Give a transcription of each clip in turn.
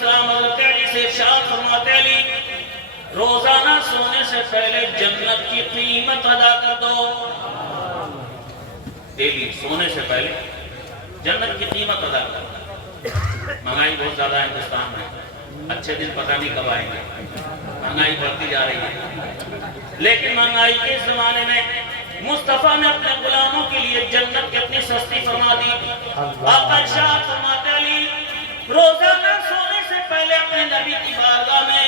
السلام حضرت علی سے ارشاد فرماتے علی روزانہ سونے سے پہلے جنت کی قیمت ادا کر دو. ڈیلی سونے سے پہلے جنت کی قیمت ادا کر دو. مہنگائی بہت زیادہ ہے ہندوستان میں, اچھے دن پتہ نہیں کب آئیں گے, مہنگائی بڑھتی جا رہی ہے, لیکن مہنگائی کے زمانے میں مصطفیٰ نے اپنے غلاموں کے لیے جنت کتنی سستی فرما دی. آقا ارشاد فرماتے علی روزانہ سونے سے پہلے اپنے نبی کی بارگاہ میں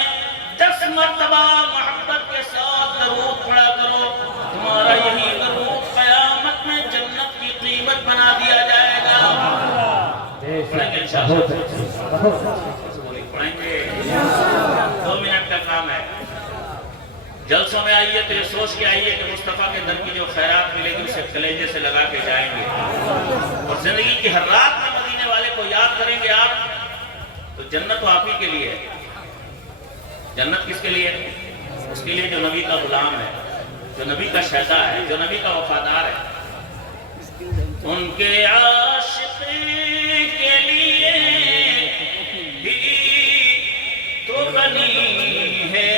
10 مرتبہ محبت کے ساتھ درود پڑھا کرو, تمہارا یہی درود قیامت میں جنت کی قیمت بنا دیا جائے گا. پڑھیں گے 2 منٹ کا کام ہے. جلسوں میں آئیے تو یہ سوچ کے آئیے کہ مصطفیٰ کے در کی جو خیرات ملے گی اسے کلیجے سے لگا کے جائیں گے, اور زندگی کی ہر رات میں مدینے والے کو یاد کریں گے آپ, تو جنت تو آپ ہی کے لیے ہے. جنت کس کے لیے؟ اس کے لیے جو نبی کا غلام ہے, جو نبی کا شہدا ہے, جو نبی کا وفادار ہے. ان کے عاشق کے لیے بھی تو بنی ہے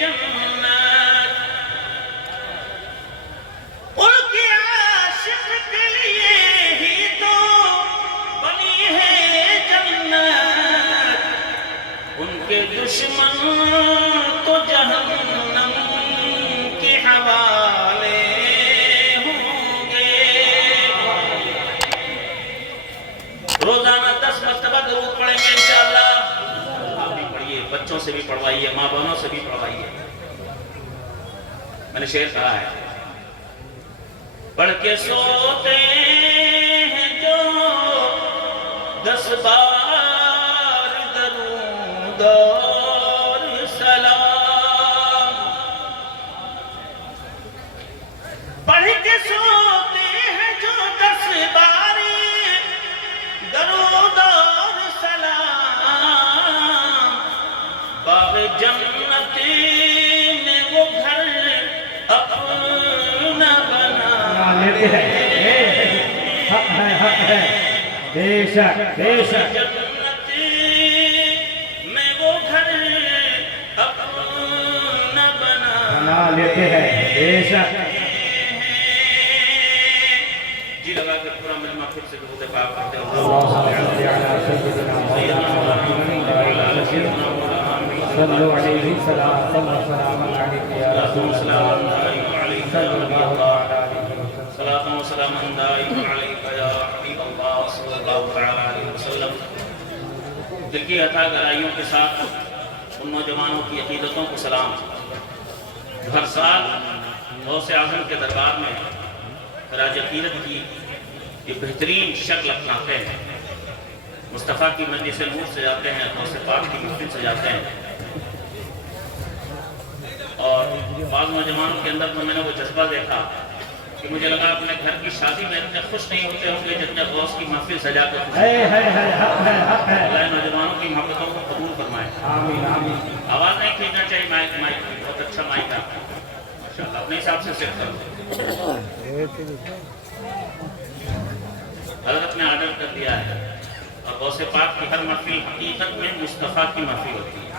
جنت, ان کے عاشق کے لیے ہی تو بنی ہے جنت, ان کے دشمن تو جہنم کے حوالے ہوں گے. روزانہ 10 مرتبہ درود پڑھیں گے انشاءاللہ. آپ بھی پڑھیے, بچوں سے بھی پڑھوائیے, ماں بہنوں سے بھی پڑھوائیے. میں نے شعر کہا ہے, پڑھ کے سوتے ہیں جو 10 بار درود اور سلام, پڑھ کے سوتے ہیں جو 10 بار درود اور سلام, باغ جنت میں وہ گھر اپنا بنا لیتے ہیں. حق ہے بے شک بے شک. جنت میں وہ گھر اپنا بنا لیتے ہیں بے شک. جی لگا کے پورا مجمع پھر سے درود پاک پڑھتے ہیں. اللهم صل على سيدنا محمد وعلى آل سيدنا محمد صلوا عليه صلاة وسلاما عليك يا رسول الله صلى الله عليه وسلم. صلاة وسلام عليك يا حبيب الله صلى الله عليه وسلم. دل کی عطا گرائیوں کے ساتھ ان نوجوانوں کی عقیدتوں کو سلام. ہر سال غوث اعظم کے دربار میں خراج عقیدت کی یہ بہترین شکل اپناتے ہیں. مصطفیٰ کی مجلس نور سجاتے ہیں, غوث پاک کی محفل سجاتے ہیں. اور بعض نوجوانوں کے اندر تو میں نے وہ جذبہ دیکھا کہ مجھے لگا اپنے گھر کی شادی میں اتنے خوش نہیں ہوتے ہوں گے جتنے غوث کی محفل سجا کر خوش. اللہ نوجوانوں کی محبتوں کو قبول فرمائے. آمین آمین. آواز نہیں کھینچنا چاہیے, مائک بہت اچھا مائک ہے ماشاءاللہ, اپنے حساب سے سیٹ کر دو. حضرت نے آرڈر کر دیا ہے, اور غوث پاک کی ہر محفل حقیقت میں مصطفیٰ کی محفل ہوتی ہے.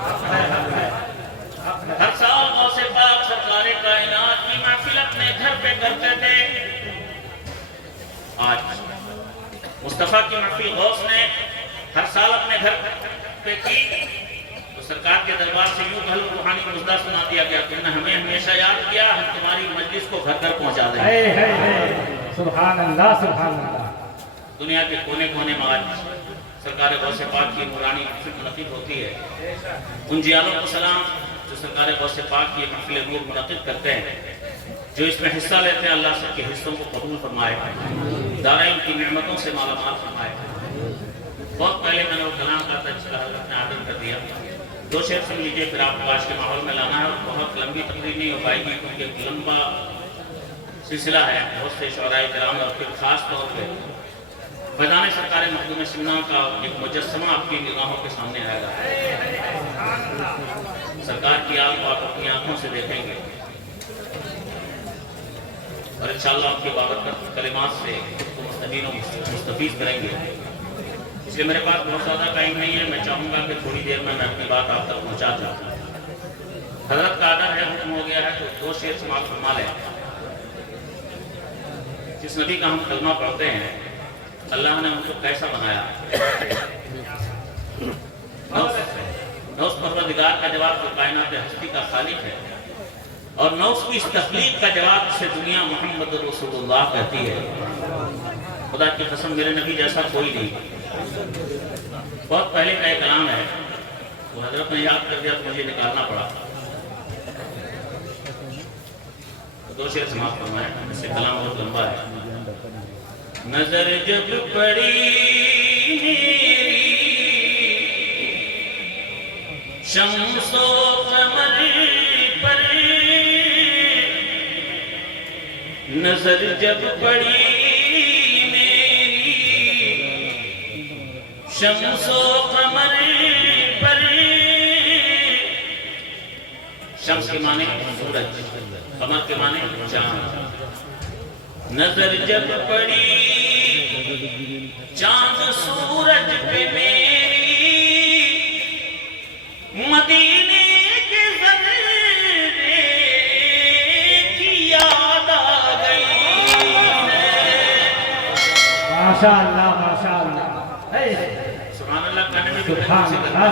ہر سال غوث پاک سرکار کائنات کی محفل اپنے گھر پہ کرتے تھے. آج مصطفیٰ کی محفل غوث نے ہر سال اپنے گھر پہ کی, تو سرکار کے دربار سے یوں کہل روحانی مزدہ سنا دیا گیا, تم نے ہمیں ہمیشہ یاد کیا, ہم تمہاری مجلس کو گھر گھر پہنچا دیں گے. سبحان اللہ سبحان اللہ. دنیا کے کونے کونے میں آج سرکار غوث پاک کی نورانی محفل منعقد ہوتی ہے. ان جیالوں کو سلام جو سرکار غوث پاک کی محفل نور منعقد کرتے ہیں, جو اس میں حصہ لیتے ہیں. اللہ سب کے حصوں کو قبول فرمائے, دارین کی نعمتوں سے مالا مال فرمائے. بہت پہلے میں نے وہ کلام کہا تھا جس کا حضرت نے آرڈر کر دیا. 2 شعر سن لیجیے, پھر آپ کو آج کے ماحول میں لانا ہے. اور بہت لمبی تقریر نہیں ہو پائے گی کیونکہ ایک لمبا سلسلہ ہے, بہت سے شعراء کرام, اور پھر خاص طور پہ فیضان سرکار مخدوم سمنا کا ایک مجسمہ آپ کی نگاہوں کے سامنے آئے گا. سرکار کی آل کو آپ اپنی آنکھوں سے دیکھیں گے, اور انشاءاللہ آپ کی بابرکت کلمات سے مستفید کریں گے. اسی لیے میرے پاس بہت زیادہ ٹائم نہیں ہے، میں چاہوں گا کہ تھوڑی دیر میں اپنی بات آپ تک پہنچا دوں۔ حضرت کا آرڈر ہے، حکم ہو گیا ہے تو 2 شعر سماعت فرما لیں۔ جس نبی کا ہم کلمہ پڑھتے ہیں اللہ نے ان کو کیسا بنایا؟ نوس پروردگار کا جواب جو کائنات ہستی کا خالق ہے، اور نوس کی اس تخلیق کا جواب سے دنیا محمد رسول اللہ کہتی ہے۔ خدا کی قسم میرے نبی جیسا کوئی نہیں۔ بہت پہلے کا ایک کلام ہے، وہ حضرت نے یاد کر دیا تو مجھے نکالنا پڑا۔ 2 شعر سماعت فرمائیں، اس سے کلام بہت لمبا ہے۔ نظر جب پڑی میری شمس و قمر پر، نظر جب پڑی میری شمس و قمر پر، شمس کے معنی سورج، قمر کے معنی چاند۔ نظر جب پڑی چاند سورج پہ میری، مدینے کے ذرے کی یاد آ گئی ہے۔ ماشاء اللہ ماشاء اللہ، سبحان اللہ کہنے میں بھی سبحان اللہ۔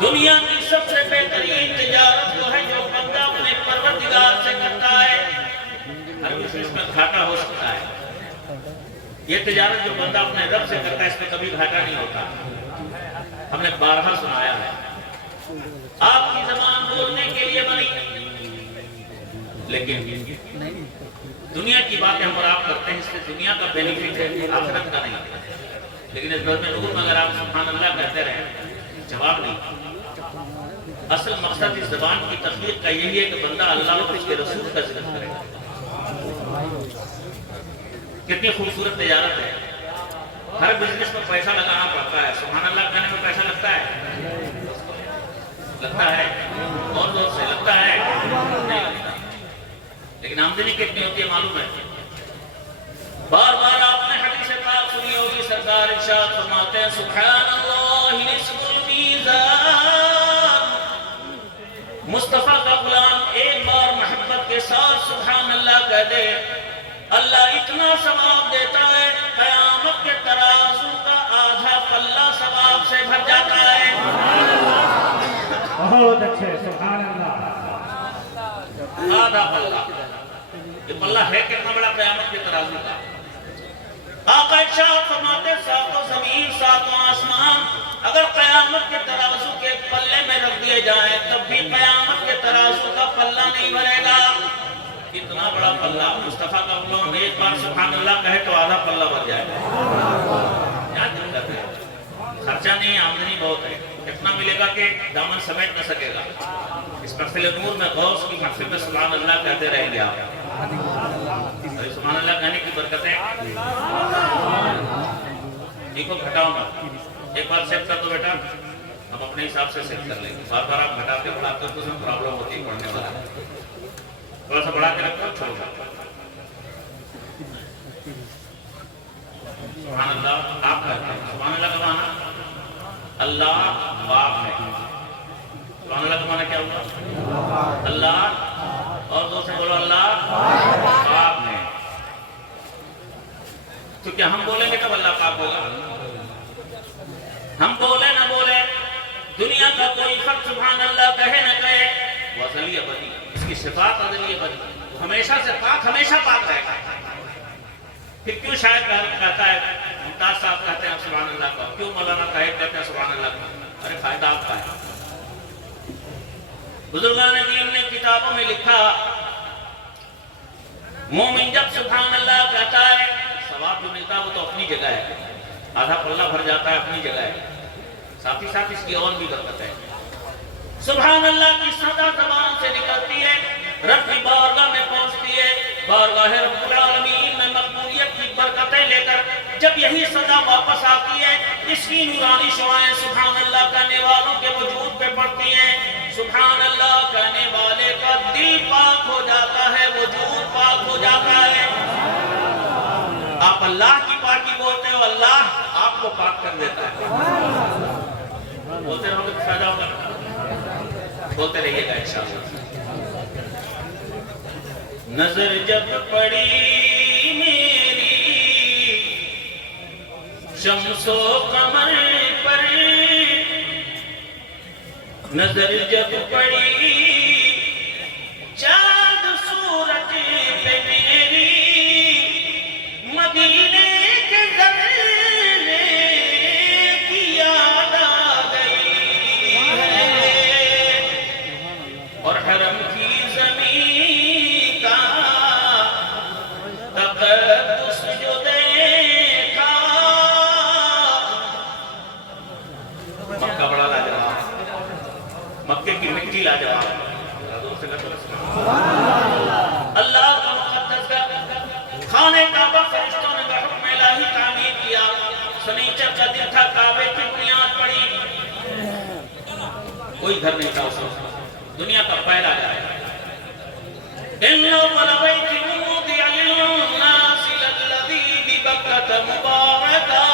دنیا کی سب سے بہترین تجارت وہ ہے جو بندہ اپنے پروردگار سے کرتا ہے۔ ہر بزنس میں گھاٹا ہو سکتا ہے، یہ تجارت جو بندہ اپنے رب سے کرتا ہے اس میں کبھی گھاٹا نہیں ہوتا۔ ہم نے بارہا سنایا ہے، آپ کی زبان بولنے کے لیے بنی، لیکن دنیا کی باتیں ہم اور آپ کرتے ہیں، اس سے دنیا کا بینیفٹ ہے، آخرت کا نہیں۔ لیکن اس بات میں نور میں اگر آپ سبحان اللہ کہتے رہیں جواب نہیں۔ اصل مقصد اس زبان کی تخلیق کا یہی ہے کہ بندہ اللہ اور اس کے رسول کا ذکر کرے۔ کتنی خوبصورت تجارت ہے، ہر بزنس میں پیسہ لگانا پڑتا ہے، سبحان اللہ کہنے میں پیسہ لگتا ہے اور زور سے لگتا ہے نہیں، لیکن آمدنی کتنی ہوتی ہے معلوم ہے؟ بار بار آپ نے حدیث پاک سنی ہوگی، سرکار ارشاد فرماتے ہیں سبحان اللہ نصف المیزان۔ مصطفیٰ کا غلام ایک بار محبت کے ساتھ سبحان اللہ کہہ دے، اللہ اتنا ثواب دیتا ہے قیامت کے ترازو کا آدھا پلہ ثواب سے بھر جاتا ہے۔ بہت اچھے، سبحان اللہ۔ آدھا پلہ، یہ پلہ ہے کتنا بڑا قیامت کے ترازو کا؟ آقا ارشاد فرماتے ساتوں زمین ساتوں آسمان اگر قیامت کے ترازو کے پلے میں رکھ دیے جائیں تب بھی قیامت کے ترازو کا پلہ نہیں بھرے گا۔ اتنا بڑا پلہ، مصطفیٰ کا غلام ایک بار سبحان اللہ کہے تو آدھا پلہ بھر جائے گا۔ کیا دقت ہے؟ خرچہ نہیں، آمدنی بہت ہے، اتنا ملے گا کہ دامن سمیٹ نہ سکے گا۔ اس محفل نور میں غوث کی محفل میں سبحان اللہ کہتے رہیں گے آپ۔ سبحان اللہ کہنے کی برکتیں دیکھو، گھٹاؤ نہ، ایک بار سیٹ کر دو بیٹا، ہم اپنے حساب سے سیٹ کر لیں گے۔ بار بار آپ گھٹاتے بڑھاتے تو ہم پرابلم ہوتی ہے پڑھنے والا، تھوڑا سا بڑھا کے رکھو چھوڑو۔ سبحان اللہ آپ کہتے ہیں، سبحان اللہ کا معنی اللہ باپ ہے۔ سبحان اللہ کا معنی کیا ہوا؟ اللہ، اور دو سے بولو اللہ پاک ہے۔ تو کیا ہم بولیں گے تب اللہ پاک ہوگا؟ ہم بولے نہ بولے، دنیا کا کوئی فرد سبحان اللہ کہے نہ کہے، وہ ازلی ابدی، اس کی صفات ازلی ابدی، ہمیشہ سے پاک، ہمیشہ پاک رہے گا۔ پھر کیوں شاعر کہتا ہے، ممتاز صاحب کہتے ہیں سبحان اللہ کا، کیوں مولانا صاحب کہتے ہیں سبحان اللہ کا؟ ارے فائدہ آپ کا ہے۔ بزرگان دین نے کتابوں میں لکھا، مومن جب سبحان اللہ کہتا ہے ثواب جو ملتا ہے وہ تو اپنی جگہ ہے، آدھا پلہ بھر جاتا ہے، اپنی جگہ ہے، ساتھ ہی ساتھ اس کی اور بھی برکت ہے۔ سبحان اللہ کی صدا زبان سے نکلتی ہے، رب کی بارگاہ میں پہنچتی ہے، بارگاہ رب العالمین میں مقبولیت کی برکتیں لے کر جب یہی صدا واپس آتی ہے، اس کی نورانی شعائیں سبحان اللہ کہنے والوں کے وجود پہ پڑتی ہیں، سبحان اللہ کہنے والے کا دل پاک ہو جاتا ہے، وجود پاک ہو جاتا ہے۔ آپ اللہ کی پاکی بولتے ہو، اللہ آپ کو کر دیتا ہے. بولتے رہو گے فائدہ ہوگا, بولتے رہیے گا انشاءاللہ. نظر جب پڑی میری شمس و قمر پر, نظر جب پڑی چاند سورج پہ میری, مدینے کے زمانے کی یاد آ گئی ہے, اور حرم کی زمین کا تقدس جو دیکھا. مکہ بڑا لاجواب, مکے کی مٹی لاجواب. اللہ کا مقدس خانہ کعبہ فرشتوں نے بحکم الہی تعمیر کیا. سنیچر کا دن تھا, کعبے کی بنیاد پڑی. کوئی گھر نہیں تھا اس وقت, دنیا کا پہلا گھر. ان اول بیت وضع للناس للذی ببکۃ مبارکا,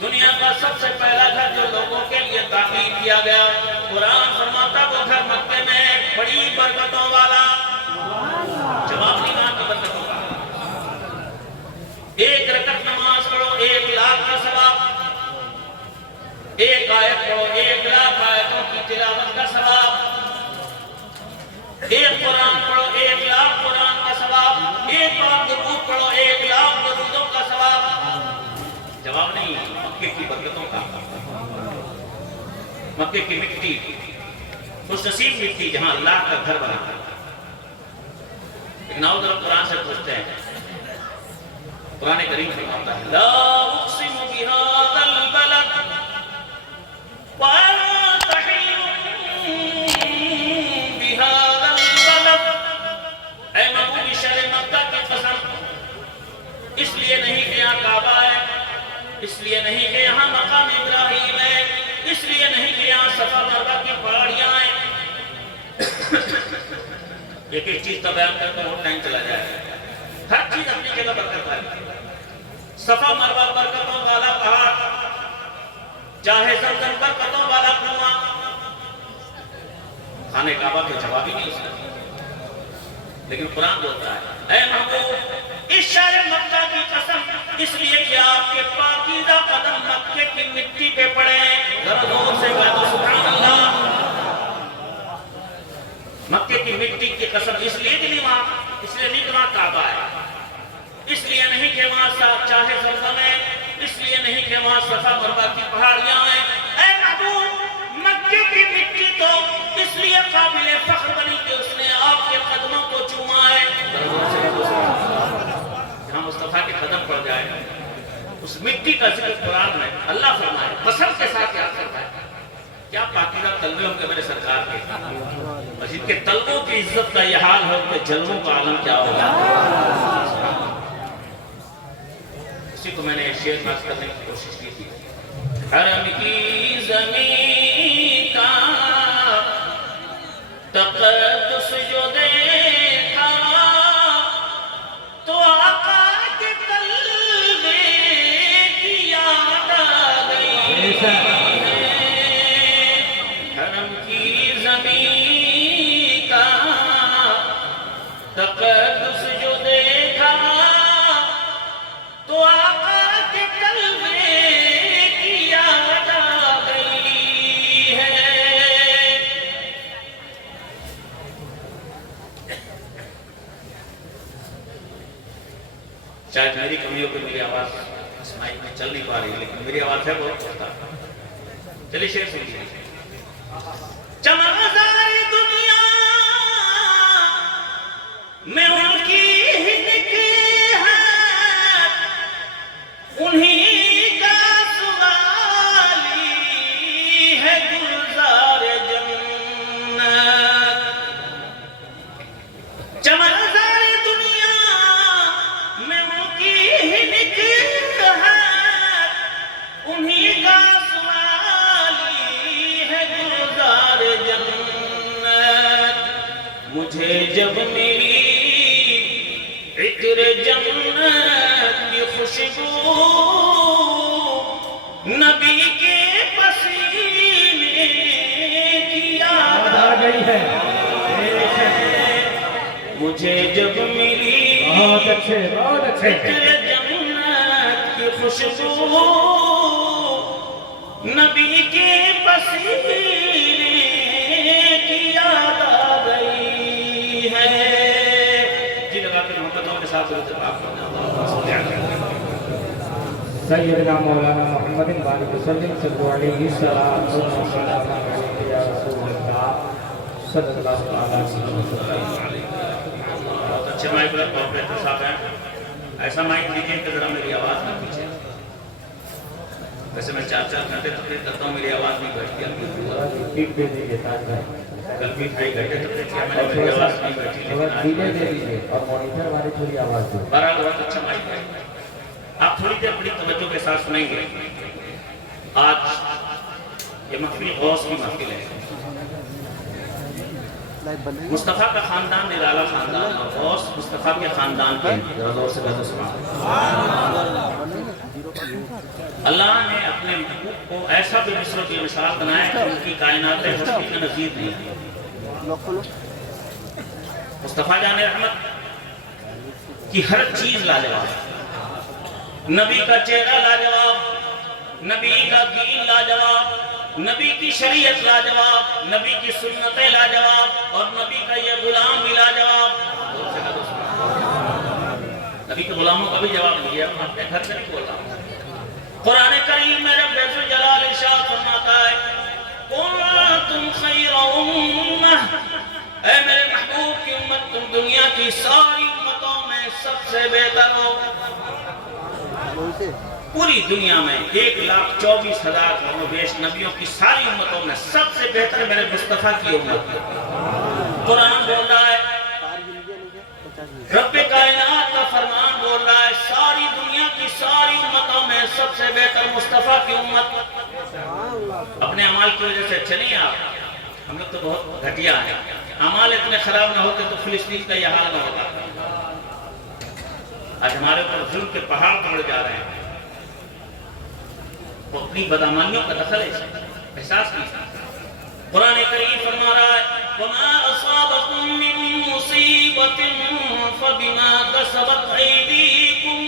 دنیا کا سب سے پہلا گھر جو لوگوں کے لیے تعمیر کیا گیا. قرآن فرماتا وہ گھر مکے میں بڑی برکتوں والا. جواب نہیں کہاں کی برکتوں والا. 1 رکعت نماز پڑھو 1 لاکھ کا ثواب, 1 آیت پڑھو 1 لاکھ آیتوں کی تلاوت کا ثواب, 1 قرآن پڑھو 1 لاکھ قرآن کا ثواب, 1 بار درود پڑھو 1 لاکھ درودوں کا ثواب. جواب نہیں مکے کی برکتوں کا. مکے کی مٹی خوش نصیب مٹی جہاں اللہ کا گھر بنا. لیکن آؤ ذرا قرآن سے پوچھتے ہیں. قرآن کریم فرماتا ہے لا اقسم بهذا البلد وانت حل بهذا البلد. اے محبوب شہر مکہ کی قسم, اس لیے نہیں کہ یہاں کعبہ ہے, اس لیے نہیں کہ یہاں مقام ابراہیم ہے, اس لیے نہیں کہ یہاں صفا مروہ کی پہاڑیاں ہیں. ایک ایک چیز کا بیان کرتا ہوں, ٹائم چلا جائے. ہر چیز اپنی جگہ برکت ہے. صفا مروہ برکتوں والا پہاڑ, چاہے زمزم برکتوں والا کنواں. خانہ کعبہ کے جواب ہی نہیں سکتے. لیکن قرآن بولتا ہے اے محبوب اس شہر مکہ کی قسم, اس لیے کہ آپ کے پاکیزہ قدم مکے کی مٹی پہ پڑے. ذرا زور سے کہہ دو سبحان اللہ. مکے کی مٹی کی قسم, اس لیے کہ نہیں وہاں, اس لیے نہیں کہ وہاں کعبہ ہے, اس لیے نہیں کہ وہاں چاہے زمزم ہے, اس لیے نہیں کہ وہاں صفا مروہ کی پہاڑیاں ہیں. اے محبوب مکے کی مٹی تو اس لیے قابل فخر بنی کہ اس نے آپ کے قدموں کو چوما ہے. جہاں مصطفیٰ کے قدم پڑ جائے اس مٹی کا ذکر قرآن میں اللہ فرمائے قسم کے ساتھ یاد کرتا ہے. کیا پاکیزہ تلوے ہوں گے میرے سرکار کے, اور جن کے تلووں کی عزت کا یہ حال ہے ان کے جلووں کا عالم کیا ہوگا. اسی کو میں نے شعر ناز کرنے کی کوشش کی تھی. حرم کی زمین کا تقدس جو دیکھا تو آقا کے تلوے کی یاد آ گئی. حرم کی زمین کا تقدس جو دیکھا تو آقا کے تلوے کی یاد آ گئی ہے. شاید میری کمیوں پہ میری آواز اس مائک میں چل نہیں پا رہی, لیکن میری آواز ہے بہت چھوٹا. چلیے شعر سنیے. چمکدار دنیا میں ان کی ہی نکلی ہے, انہی کا سوالی ہے گلزار جنت. چمکدار دنیا میں ان کی ہی نکلی ہے, انہی کا مجھے جب میری عطر جنت کی خوشبو بہت اچھے جنت کی خوشبو نبی کے پسینے کی یاد آ گئی ہے. جی لگا کے محبتوں کے ساتھ درود پاک سیدنا مولانا محمد بارک وسلم صلی علیہ السلام یا رسول اللہ صلی اللہ علیہ وسلم. بہت اچھے مائک پر آپریٹر صاحب ہیں. ایسا مائک دیجیے کہ ذرا میری آواز نہ پیچھے. ویسے میں 4 گھنٹے تقریر کرتا ہوں, میری آواز نہیں بیٹھتی. ٹھیک دے دیجیے تاج بھائی, کل بھی 2.5 گھنٹے تقریر کیا میں نے, میری آواز نہیں بیٹھی. دھیرے دے دیجیے اور مانیٹر والے تھوڑی آواز دیں. بہرحال بہت اچھا مائک ہے. آپ تھوڑی دیر بڑی توجہ کے ساتھ سنیں گے. آج یہ محفل غوث کی محفل ہے. مصطفیٰ کا خاندان نرالا خاندان اور غوث مصطفیٰ کے خاندان کے ذرا زور سے کہتے سبحان اللہ نے اپنے محبوب کو ایسا بے مثل و بے مثال بنایا کہ ان کی کائنات ہستی کا نظیر نہیں ہے. مصطفیٰ جان رحمت کی ہر چیز لاجواب, نبی کا چہرہ لاجواب, نبی کا دین لاجواب, نبی کی شریعت لاجواب, نبی کی سنتیں لاجواب, اور نبی کا یہ غلام بھی لاجواب. نبی کے غلاموں کا بھی جواب دیا, اپنے گھر سے نہیں بول رہا ہوں. قرآن کریم میں رب عز و جلال ارشاد فرماتا ہے کنتم خیر امہ, اے میرے محبوب کی امت تم دنیا کی ساری امتوں میں سب سے بہتر ہو. پوری دنیا میں 1,24,000 کم و بیش نبیوں کی ساری امتوں میں سب سے بہتر میرے مصطفیٰ کی امت ہے. قرآن بول رہا ہے, رب کائنات کا فرمان بول رہا ہے, ساری دنیا کی ساری امتوں میں سب سے بہتر مصطفیٰ کی امت. اپنے اعمال کی وجہ سے اچھے نہیں آپ, ہم لوگ تو بہت گھٹیا ہیں. اعمال اتنے خراب نہ ہوتے تو فلسطین کا یہ حال نہ ہوتا. آج ہمارے اوپر ظلم کے پہاڑ پڑ جا رہے ہیں. وہ اپنی بدامانیوں کا دخل ہے, احساس نہیں. قرآن کریم فرما رہا ہے وَمَا أَصَابَكُم مِّن مُّصِيبَةٍ فَبِمَا كَسَبَتْ أَيْدِيكُمْ,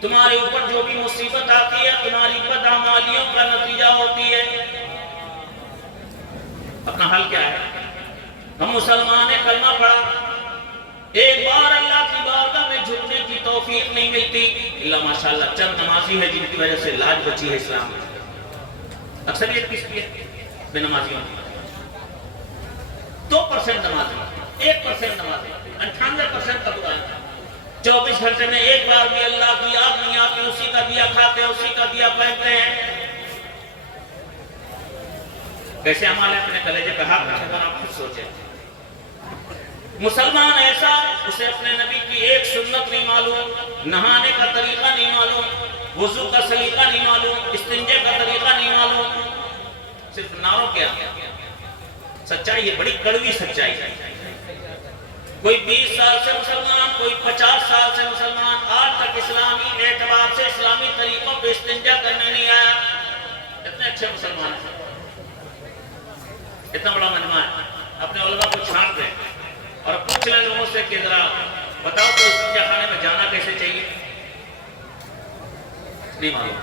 تمہارے اوپر جو بھی مصیبت آتی ہے تمہاری بدعمالیوں کا نتیجہ ہوتی ہے. اپنا حال کیا ہے؟ ہم مسلمان ہیں, کلمہ پڑھا, ایک بار اللہ کی بارگاہ میں جھکنے کی توفیق نہیں ملتی اللہ ماشاءاللہ چند نمازی ہے جن کی وجہ سے لاج بچی ہے اسلام میں. اکثریت کس کی ہے؟ بے نمازیوں کی. 2% نمازی, 1% نمازی, 98% کا برا ہے. 24 گھنٹے میں ایک بار بھی اللہ کی یاد نہیں آتی, اسی کا دیا کھاتے ہیں, اسی کا دیا پہنتے ہیں. کیسے عمال ہے, اپنے کلیجے پہ ہاتھ رکھے کر آپ خود سوچیں. مسلمان ایسا, اسے اپنے نبی کی ایک سنت نہیں معلوم, نہانے کا طریقہ نہیں معلوم, وضو کا سلیقہ نہیں معلوم, استنجے کا طریقہ نہیں معلوم. صرف نعروں کیا سچائی, یہ بڑی کڑوی سچائی ہے. کوئی 20 سال سے مسلمان, کوئی 50 سال سے مسلمان, آج تک اسلامی اعتبار سے اسلامی طریقوں پہ استنجا کرنے نہیں آیا. اتنے اچھے مسلمان ہیں, اتنا بڑا مجمع ہے. اپنے علماء کو چھانٹ دیں اور پوچھ لیں لوگوں سے کہ ذرا بتاؤ تو استنجا خانے میں جانا کیسے چاہیے, نہیں معلوم.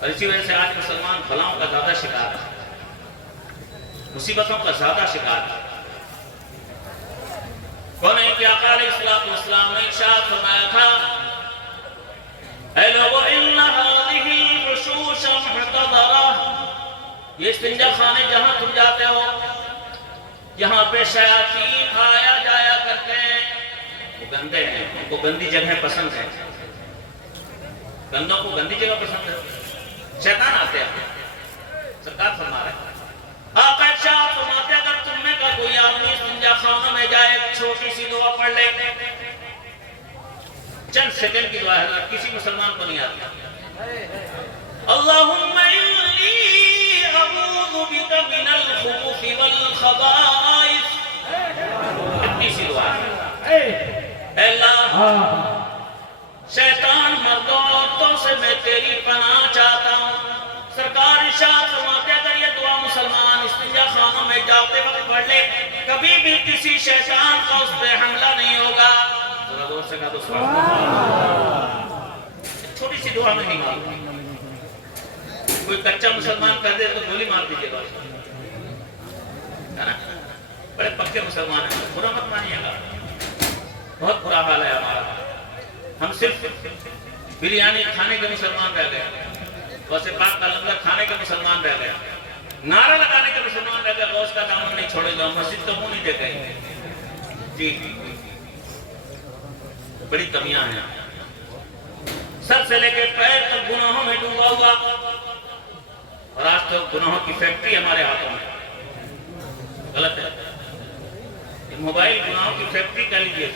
اور اسی وجہ سے آج مسلمان بلاؤں کا زیادہ شکار ہے, مصیبتوں کا زیادہ شکار ہے. کون ہے کہ آقا علیہ السلام نے ارشاد فرمایا تھا اے لوگو ان هذه الحشوش محتضرہ, یہ استنجا خانے جہاں تم جاتے ہو یہاں پہ شیاطین آیا جایا کرتے ہیں, وہ گندے ہیں, ان کو گندی جگہ پسند ہے. گندوں کو گندی جگہ پسند ہے, شیطان آتے ہیں. سرکار فرما رہے ہیں, آقا ارشاد فرماتے اگر تم میں کا کوئی آدمی استنجا خانہ میں جائے, چھوٹی سی دعا پڑھ لے, چند سیکنڈ کی دعا ہے, کسی مسلمان کو نہیں آتی. اللہم انی اعوذ بک من الخبث والخبائث, اتنی سی دعا ہے. اے اللہ شیطان مردوں عورتوں سے میں تیری پناہ چاہتا ہوں. سرکار ارشاد فرماتے اگر یہ دعا مسلمان استنجا خانوں میں جاتے وقت پڑھ لے, کبھی بھی کسی شیطان کا اس پہ حملہ نہیں ہوگا. سے کہا تو سبحان اللہ۔ چھوٹی سی دعا میں نہیں مانگا، کوئی کچا مسلمان کر دے تو گولی مار دیجیے گا، بڑے پکے مسلمان ہیں، برا مت مانیے گا، بہت برا حال ہے ہمارا۔ ہم صرف بریانی کھانے کے مسلمان رہ گئے، غوث پاک کا لنگر کھانے کے مسلمان رہ گئے، نعرہ لگانے کے مسلمان رہ گئے، غوث کا دامن نہیں چھوڑے گا، مسجد تو منہ نہیں دیکھے۔ جی بڑی کمیاں ہیں، سر سے لے کے پیر تک گناہوں میں ڈوبا ہوا، اور آج تو گناہوں کی فیکٹری ہمارے ہاتھوں میں۔ غلط ہے، موبائل گناہوں کی فیکٹری کہہ لیجیے،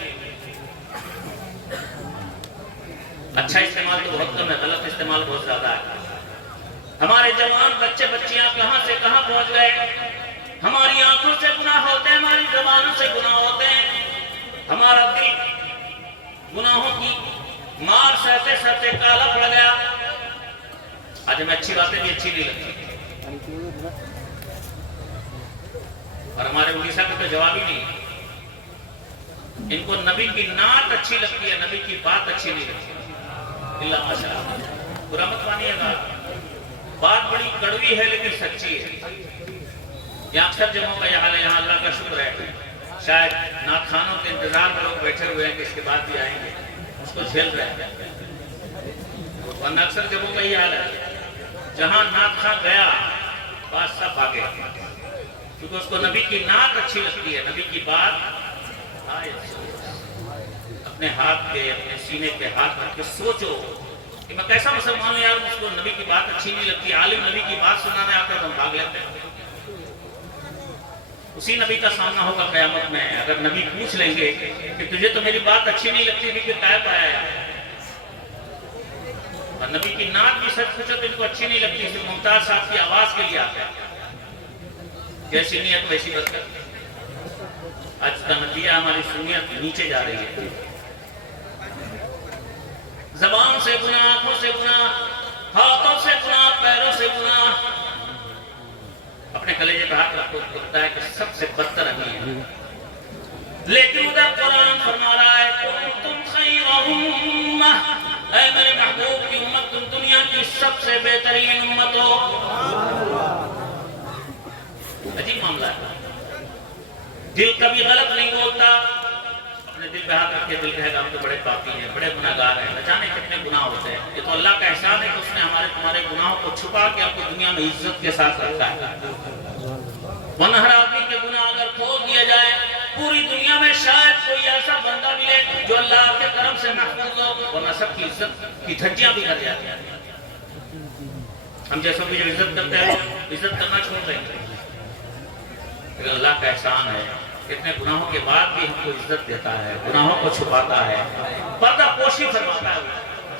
اچھا استعمال تو بہت کم ہے، غلط استعمال بہت زیادہ ہے۔ ہمارے جوان بچے بچیاں کہاں سے کہاں پہنچ گئے، ہماری آنکھوں سے گناہ ہوتے ہیں، ہماری زبانوں سے گناہ ہوتے ہیں، ہمارا دل گناہوں کی مار سہتے سہتے کالا پڑ گیا۔ آج ہمیں اچھی باتیں بھی اچھی نہیں لگتی، اور ہمارے اڑیسہ کا تو جواب ہی نہیں، ان کو نبی کی نعت اچھی لگتی ہے، نبی کی بات اچھی نہیں لگتی۔ اللہ ماشاءاللہ، برا مت مانیے گا، بات بڑی کڑوی ہے لیکن سچی ہے۔ یہاں اکثر جمعوں کا یہ حال ہے، یہاں اللہ کا شکر ہے، شاید نعت خوانوں کے انتظار میں لوگ بیٹھے ہوئے ہیں کہ اس کے بعد بھی آئیں گے، اس کو جھیل رہے ہیں، ورنہ اکثر جمعوں کا یہ حال ہے، جہاں نعت خواں گیا بات سب آگے، کیونکہ اس کو نبی کی نعت اچھی لگتی ہے، نبی کی بات آئے۔ اپنے ہاتھ کے اپنے سینے کے ہاتھ رکھ کے سوچو کہ میں کیسا مسلمان ہوں یار، مجھ کو نبی کی بات اچھی نہیں لگتی، عالم نبی کی بات سنانے آتا ہے تو ہم بھاگ لیتے ہیں۔ اسی نبی کا سامنا ہوگا قیامت میں، اگر نبی پوچھ لیں گے کہ تجھے تو میری بات اچھی نہیں لگتی، نبی پھر کہہ پایا ہے، اور نبی کی نعت بھی سچ پوچھو تو ان کو اچھی نہیں لگتی، صرف ممتاز صاحب کی آواز کے لیے آتا ہے، جیسی نیت ویسی برکت۔ آج کا نتیجہ ہماری سنیت نیچے جا رہی ہے، زبان سے گناہ، آنکھوں سے گناہ، ہاتھوں سے گناہ، پیروں سے گناہ۔ اپنے کلیجے پہ ہاتھ رکھو، لگتا ہے کہ سب سے بدتر ہم ہی ہیں، لیکن ادھر قرآن فرما رہا ہے تم خیر امہ، اے میرے محبوب کی امت تم دنیا کی سب سے بہترین امت ہو۔ عجیب معاملہ ہے، دل کبھی غلط نہیں بولتا، اپنے دل پہ ہاتھ رکھ کے دل کہے گا ہم تو بڑے پاپی ہیں، بڑے گناہگار ہیں، نہ جانے کتنے گناہ ہوتے ہیں۔ یہ تو اللہ کا احسان ہے کہ اس نے ہمارے تمہارے گناہوں کو چھپا کے آپ کو دنیا میں عزت کے ساتھ رکھا ہے، ورنہ ہر آدمی کے گناہ اگر کھول دیا جائے پوری دنیا میں شاید کوئی ایسا بندہ ملے جو اللہ کے کرم سے محفوظ ہو، ورنہ سب کی عزت کی دھجیاں بھی کر جاتی ہیں۔ ہم جیسوں کی جو عزت کرتے ہیں عزت کرنا چھوڑ دیں گے، لیکن اللہ کا احسان ہے اتنے گناہوں کے بعد بھی ہم کو عزت دیتا ہے، گناہوں کو چھپاتا ہے، پردہ پوشی فرماتا ہے،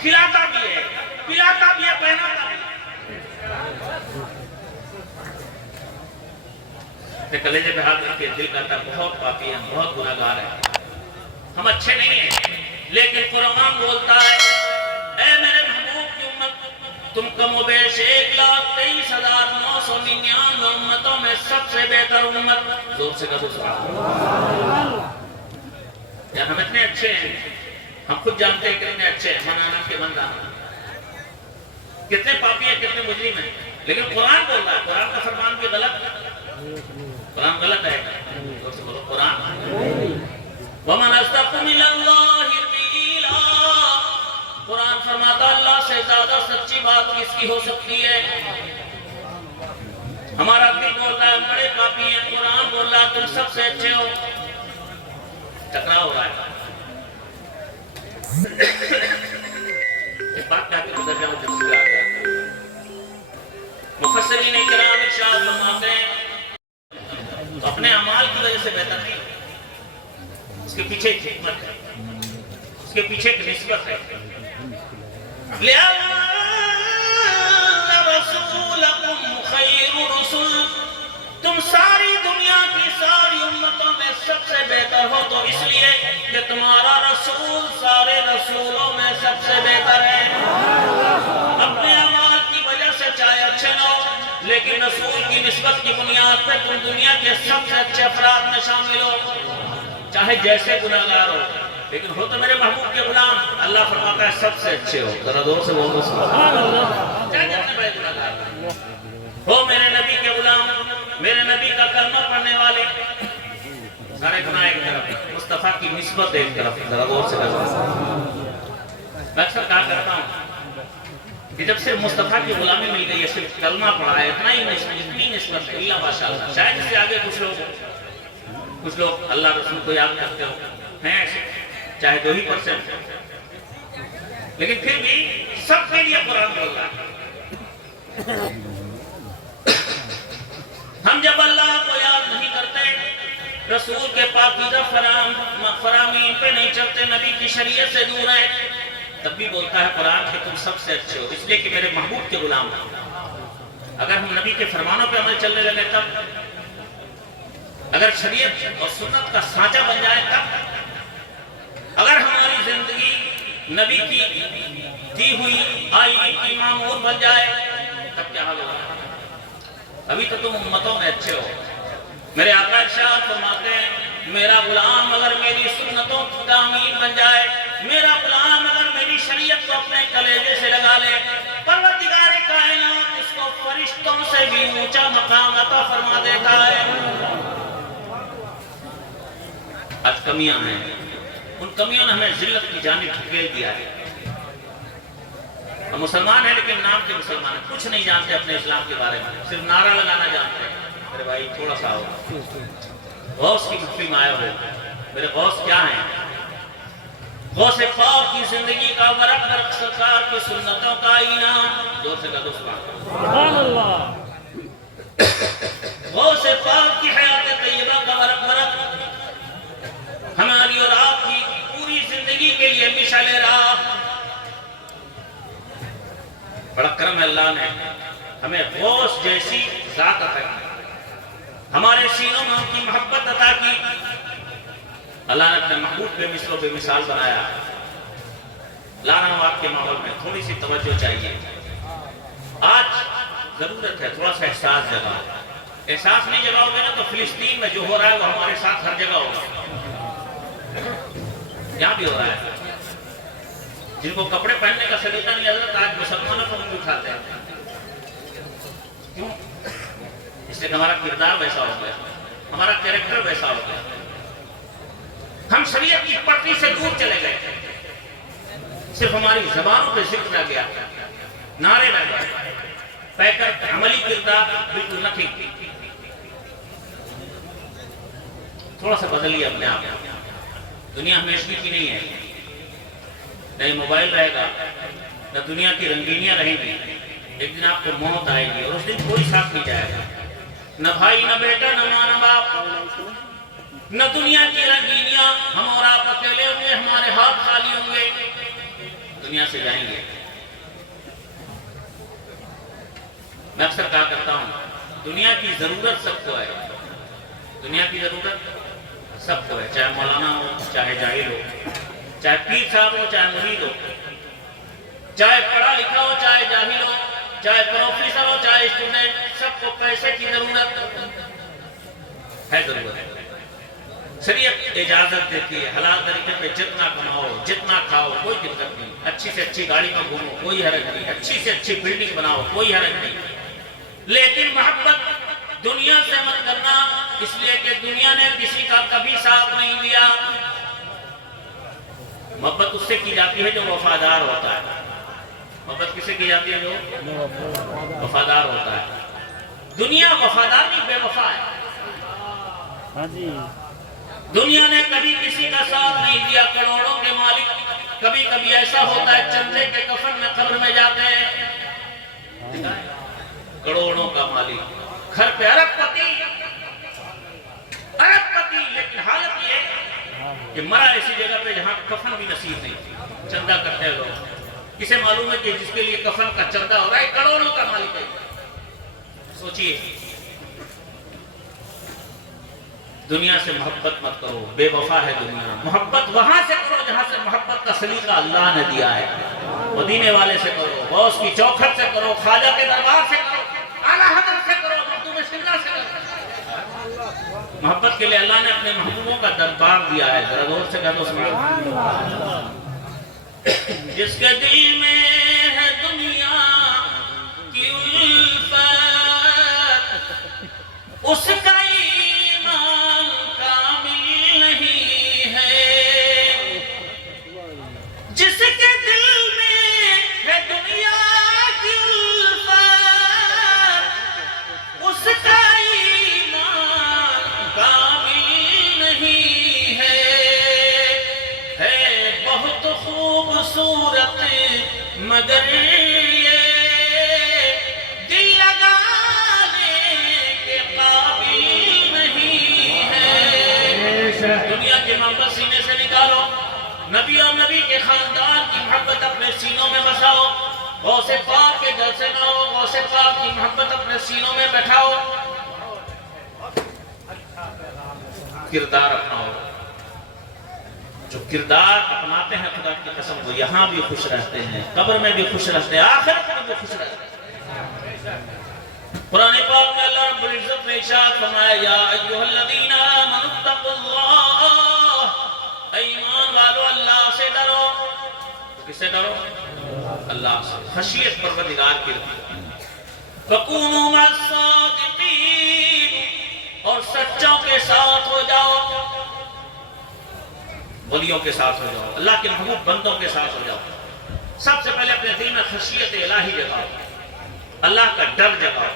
کھلاتا بھی ہے، پلاتا بھی ہے، پہناتا بھی ہے۔ کلیجے پہ ہاتھ رکھ کے دل کہتا ہے بہت پاپی ہیں، بہت گناہگار ہیں، ہم اچھے نہیں ہیں، لیکن قرآن بولتا ہے اے میرے محبوب کی امت تم کم و بیش 1,23,999 امتوں میں سب سے بہتر امت۔ زور سے کہو سبحان اللہ۔ یار ہم اتنے اچھے ہیں، ہم خود جانتے ہیں کتنے اچھے ہیں، منانا کے مندانا، کتنے پاپی ہیں، کتنے مجرم ہیں، لیکن قرآن بول رہا ہے، قرآن کا فرمان بھی غلط ہے، قرآن غلط ہے، زور سے بولو قرآن۔ وَمَنْ أَصْدَقُ مِنَ اللَّهِ قِيلًا، قرآن فرماتا اللہ سے زیادہ سچی بات کس کی ہو سکتی ہے؟ ہمارا دل بول رہا ہے ہم بڑے پاپی ہیں، قرآن بول رہا ہے تم سب سے اچھے ہو، ٹکراؤ ہو رہا ہے۔ ایک بات کہہ کے گزر جاؤ جب سے آ گیا، مفسرین کرام ارشاد فرماتے ہیں تو اپنے اعمال کی وجہ سے بہتر نہیں، اس کے پیچھے ایک حکمت ہے، اس کے پیچھے ایک نسبت ہے۔ لِأَنَّ رَسُولَكُمْ خَيْرُ الرُّسُلِ، تم ساری دنیا کی ساری امتوں میں سب سے بہتر ہو تو اس لیے کہ تمہارا رسول سارے رسولوں میں سب سے بہتر ہے۔ اپنے اعمال کی وجہ سے چاہے اچھے نہ ہو، لیکن رسول کی نسبت کی بنیاد پہ تم دنیا کے سب سے اچھے افراد میں شامل ہو، چاہے جیسے گناہگار ہو، لیکن ہو تو میرے محبوب کے غلام، اللہ فرماتا ہے سب سے اچھے ہو. ذرا دور سے بولو سبحان اللہ. کیا کہتے ہیں بھائی گناہگار؟ ہو میرے نبی کے غلام، میرے نبی کا کلمہ پڑھنے والے. سارے گناہ ایک طرف، مصطفیٰ کی نسبت ایک طرف. ذرا غور سے کرو. میں اکثر کہا کرتا ہوں کہ جب صرف مصطفیٰ کی غلامی مل گئی ہے، صرف کلمہ پڑھا ہے، اتنی نسبت ہے اللہ ماشاءاللہ. شاید اس سے آگے کچھ لوگ اللہ رسول کو یاد کرتے ہو ہیں ایسے، چاہے 2%، لیکن پھر بھی سب کے لیے قرآن بول رہا ہے. ہم جب اللہ کو یاد نہیں کرتے، رسول کے پاکیزہ فرامین پہ نہیں چلتے، نبی کی شریعت سے دور ہیں، تب بھی بولتا ہے قرآن کہ تم سب سے اچھے ہو، اس لیے کہ میرے محبوب کے غلام ہیں. اگر ہم نبی کے فرمانوں پہ عمل چلنے لگے تب، اگر شریعت اور سنت کا سانچہ بن جائے تب، اگر ہماری زندگی نبی کی دی ہوئی آئی کی معمول بن جائے تب کیا حال ہوگا؟ ابھی تو تم امتوں میں اچھے ہو. میرے آقا ارشاد فرماتے ہیں میرا غلام اگر میری سنتوں کا امین بن جائے، میرا غلام اگر میری شریعت کو اپنے کلیجے سے لگا لے، پروردگار کائنات اس کو فرشتوں سے بھی اونچا مقام عطا فرما دیتا ہے. آج کمیاں ہیں، ان کمیوں نے ہمیں ذلت کی جانب ڈھکیل دیا ہے. ہم مسلمان ہیں لیکن نام کے مسلمان ہیں، کچھ نہیں جانتے اپنے اسلام کے بارے میں، صرف نعرہ لگانا جانتے ہیں. میرے بھائی تھوڑا سا ہو، غوث کی محفل میں آئے ہو. میرے غوث کیا ہیں؟ غوث پاک کی زندگی کا ورق ورق، سرکار کی سنتوں کا آئینہ. زور سے کہو سبحان اللہ. غوث پاک کی حیات طیبہ کا ورق ورق ہماری اور آپ کی پوری زندگی کے لیے مشعل راہ. بڑا کرم اللہ نے ہمیں غوث جیسی ذات عطا کی، ہمارے سینوں میں ان کی محبت عطا کی. اللہ نے اپنے محبوب بے مثل و بے مثال بنایا. لا رہا ہوں آپ کے ماحول میں تھوڑی سی توجہ چاہیے. آج ضرورت ہے تھوڑا سا احساس جگہ. احساس نہیں جگاؤ گے نا تو فلسطین میں جو ہو رہا ہے وہ ہمارے ساتھ ہر جگہ ہوگا. یہاں بھی ہو رہا ہے. جن کو کپڑے پہننے کا سلیقہ نہیں حضرت آج مسلمانوں کو بھی اٹھاتے ہیں. کیوں؟ اس لیے کہ ہمارا کردار ویسا ہو گیا، ہمارا کیریکٹر ویسا ہو گیا. ہم شریعت کی پٹری سے دور چلے گئے، صرف ہماری زبانوں پہ ذکر رہ گیا، نعرے رہ گئے، پیکر عملی کردار بالکل نہ ٹھیک. تھوڑا سا بدلیے اپنے آپ. دنیا ہمیشہ کی نہیں ہے، نہ موبائل رہے گا، نہ دنیا کی رنگینیاں رہیں گی. ایک دن آپ کو موت آئے گی اور اس دن کوئی ساتھ نہیں جائے گا. نہ بھائی، نہ بیٹا، نہ ماں، نہ باپ، نہ دنیا کی رنگینیاں. ہم اور آپ اکیلے ہوں گے، ہمارے ہاتھ خالی ہوں گے، دنیا سے جائیں گے. میں اکثر کہا کرتا ہوں دنیا کی ضرورت سب کو ہے. دنیا کی ضرورت سب کو ہے، چاہے مولانا ہو، چاہے جاہل ہو، چاہے پیر صاحب ہو، چاہے مرید ہو، چاہے پڑھا لکھا ہو، چاہے جاہل ہو، چاہے پروفیسر ہو، چاہے اسٹوڈنٹ. سب کو پیسے کی ضرورت ہے. ضرورت ہے. شریعت اجازت دیتی ہے حلال طریقے پہ جتنا کماؤ، جتنا کھاؤ، کوئی دقت نہیں. اچھی سے اچھی گاڑی میں گھومو، کوئی حرج نہیں. اچھی سے اچھی بلڈنگ بناؤ، کوئی حرج نہیں. لیکن محبت دنیا سے مت کرنا، اس لیے کہ دنیا نے کسی کا کبھی ساتھ نہیں دیا. محبت اس سے کی جاتی ہے جو وفادار ہوتا ہے. محبت کس سے کی جاتی ہے؟ جو وفادار ہوتا ہے. دنیا وفادار نہیں، بے وفا ہے. دنیا نے کبھی کسی کا ساتھ نہیں دیا. کروڑوں کے مالک کبھی کبھی ایسا ہوتا ہے چندے کے کفن میں قبر میں جاتے ہیں. کروڑوں کا مالک، گھر پہ ارب پتی، لیکن حالت یہ کہ مرا ایسی جگہ پہ جہاں کفن بھی نصیب نہیں. چندہ کرتے ہیں لوگ. کسے معلوم ہے کہ جس کے لیے کفن کا چندہ ہو رہا ہے کروڑوں کا مالک ہے. سوچئے، دنیا سے محبت مت کرو، بے وفا ہے دنیا. محبت وہاں سے کرو جہاں سے محبت کا سلیقہ اللہ نے دیا ہے. مدینے والے سے کرو، غوث کی چوکھٹ سے کرو، خواجہ کے دربار سے کرو، اعلیٰ حضرت سے کرو، مخدوم شملہ سے کرو. محبت کے لیے اللہ نے اپنے محبوبوں کا دربار دیا ہے. ذرا زور سے کہہ دو سبحان اللہ. جس کے دل میں ہے دنیا کی الفت اس کا ایمان کامل نہیں ہے. جس کے دل میں ہے دنیا کی الفت اس کا ایمان کامل نہیں ہے. بہت خوبصورت مگر یہ دل لگانے کے قابل نہیں ہے. دنیا کی محبت سینے سے نکالو, نبی اور نبی کے خاندان کی محبت اپنے سینوں میں بساؤ. غوث پاک کے در سے نہ ہو, غوث پاک کی محبت اپنے سینوں میں بٹھاؤ. کردار اپناؤ. جو کردار اپناتے ہیں خدا کی قسم وہ یہاں بھی خوش رہتے ہیں, قبر میں بھی خوش رہتے ہیں, آخرت میں بھی خوش رہتے ہیں. قرآن پاک میں اللہ رب العزت نے ارشاد فرمایا یا ایھا الذین آمنوا اتقوا اللہ, ایمان والو اللہ سے ڈرو. کس سے ڈرو؟ اللہ سے. خشیت پروردگار کی رکھو. وَكُونُوا مَعَ الصَّادِقِينَ, اور سچوں کے ساتھ ہو جاؤ, ولیوں کے ساتھ ہو جاؤ, اللہ کے محبوب بندوں کے ساتھ ہو جاؤ. سب سے پہلے اپنے دل میں خشیت الہی جگاؤ, اللہ کا ڈر جگاؤ,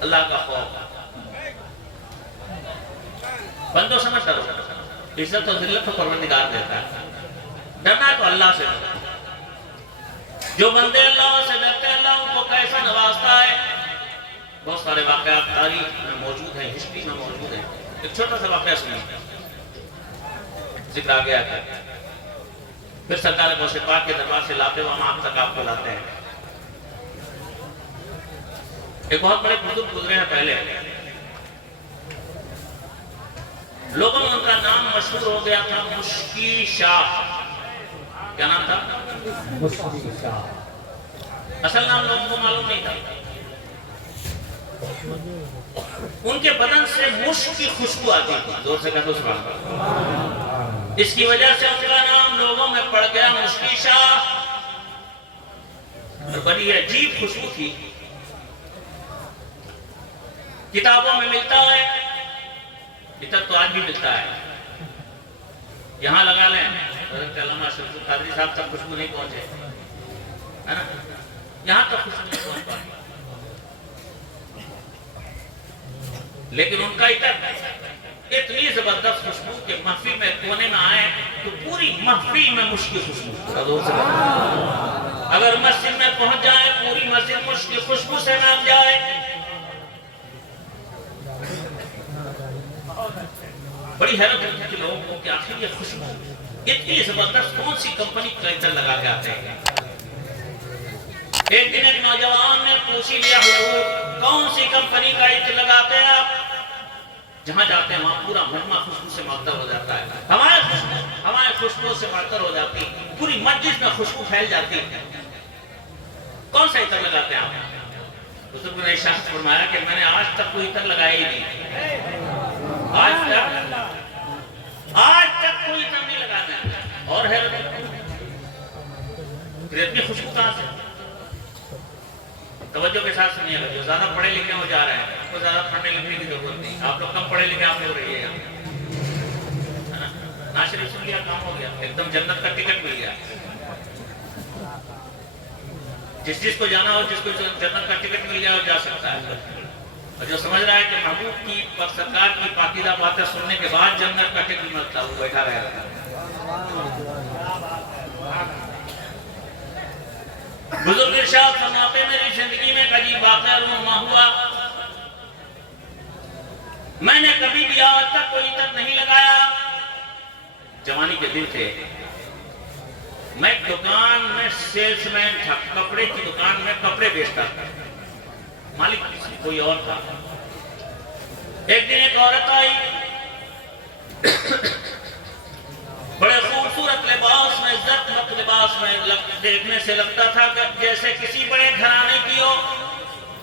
اللہ کا خوف. بندوں سے مت ڈرو, عزت و ذلت کو پروردگار دیتا ہے. ڈرنا ہے تو اللہ سے ڈرو. جو بندے اللہ سے ڈرتے ہیں اللہ ان کو کیسا نوازتا ہے. بہت سارے واقعات تاریخ میں موجود ہیں, ہسٹری میں موجود ہیں. ایک چھوٹا سا واقعہ سنیں, ذکر آگے آتا ہے. پھر سرکار غوث پاک کے دربار سے لاتے ہوئے ہم آپ تک آپ کو لاتے ہیں. ایک بہت بڑے بزرگ گزرے ہیں پہلے, لوگوں میں ان کا نام مشہور ہو گیا تھا مشکی شاہ. کیا نام تھا؟ مشکی شاہ. اصل نام لوگوں کو معلوم نہیں تھا. ان کے بدن سے مشک کی خوشبو آتی تھی. زور سے کہہ دو سبحان اللہ. اس کی وجہ سے ان کا نام لوگوں میں پڑ گیا مشکی شاہ. بڑی عجیب خوشبو تھی. کتابوں میں ملتا ہے, ادھر تو آج بھی ملتا ہے. یہاں لگا لیں, حضرت علامہ شمس القادری صاحب تک خوشبو نہیں پہنچے, ہے نا, یہاں تک خوشبو نہیں پہنچ پائی. لیکن ان کا عطر اتنی زبردست خوشبو کہ محفل میں کونے میں آئے تو پوری محفل میں مشک کی خوشبو. اگر مسجد میں پہنچ جائے پوری مسجد مشک کی خوشبو سے نام جائے. بڑی حیرت ہوتی ہے کہ لوگوں کو کہ آخر یہ خوشبو اتنی زبردست کون سی کمپنی کا عطر لگا کے آتے ہیں. ایک دن ایک نوجوان نے پوچھ لیا حضور کون سی کمپنی کا عطر لگاتے ہیں آپ؟ جہاں جاتے ہیں وہاں پورا مجمع خوشبو سے معطر ہو جاتا ہے. ہمارے خوشبو سے معطر ہو جاتی, پوری مسجد میں خوشبو پھیل جاتی. کون سا عطر لگاتے ہیں آپ؟ بزرگ نے ارشاد فرمایا کہ میں نے آج تک کوئی عطر لگایا ہی نہیں. آج تک کوئی عطر نہیں لگانا. اور حیرت اتنی خوشبو کہاں سے؟ توجہ کے ساتھ سنیے گا. جو زیادہ پڑھے لکھے ہو جا رہے ہیں ان کو زیادہ پڑھنے لکھنے کی ضرورت نہیں. آپ لوگ کم پڑھے لکھے آپ ہو رہی ہے. ناشری سن لیا کام ہو گیا, ایک دم جنت کا ٹکٹ مل گیا. جس کو جانا ہو, جس کو جنت کا ٹکٹ مل گیا وہ جا سکتا ہے. اور جو سمجھ رہا ہے کہ محبوب کی سرکار کی پاکیزہ باتیں سننے کے بعد جنت کا ٹکٹ ملتا, وہ بیٹھا رہے گا. بزرگ ارشاد فرماتے میری زندگی میں ایک عجیب واقعہ رونما ہوا. میں نے کبھی بھی آج تک کوئی عطر نہیں لگایا. جوانی کے دن تھے, میں ایک دکان میں سیلس مین تھا, کپڑے کی دکان میں کپڑے بیچتا تھا. مالک کوئی اور تھا. ایک دن ایک عورت آئی, بڑے خوبصورت لباس میں, عزت مند لباس میں, دیکھنے سے لگتا تھا کہ جیسے کسی بڑے گھرانے کی ہو.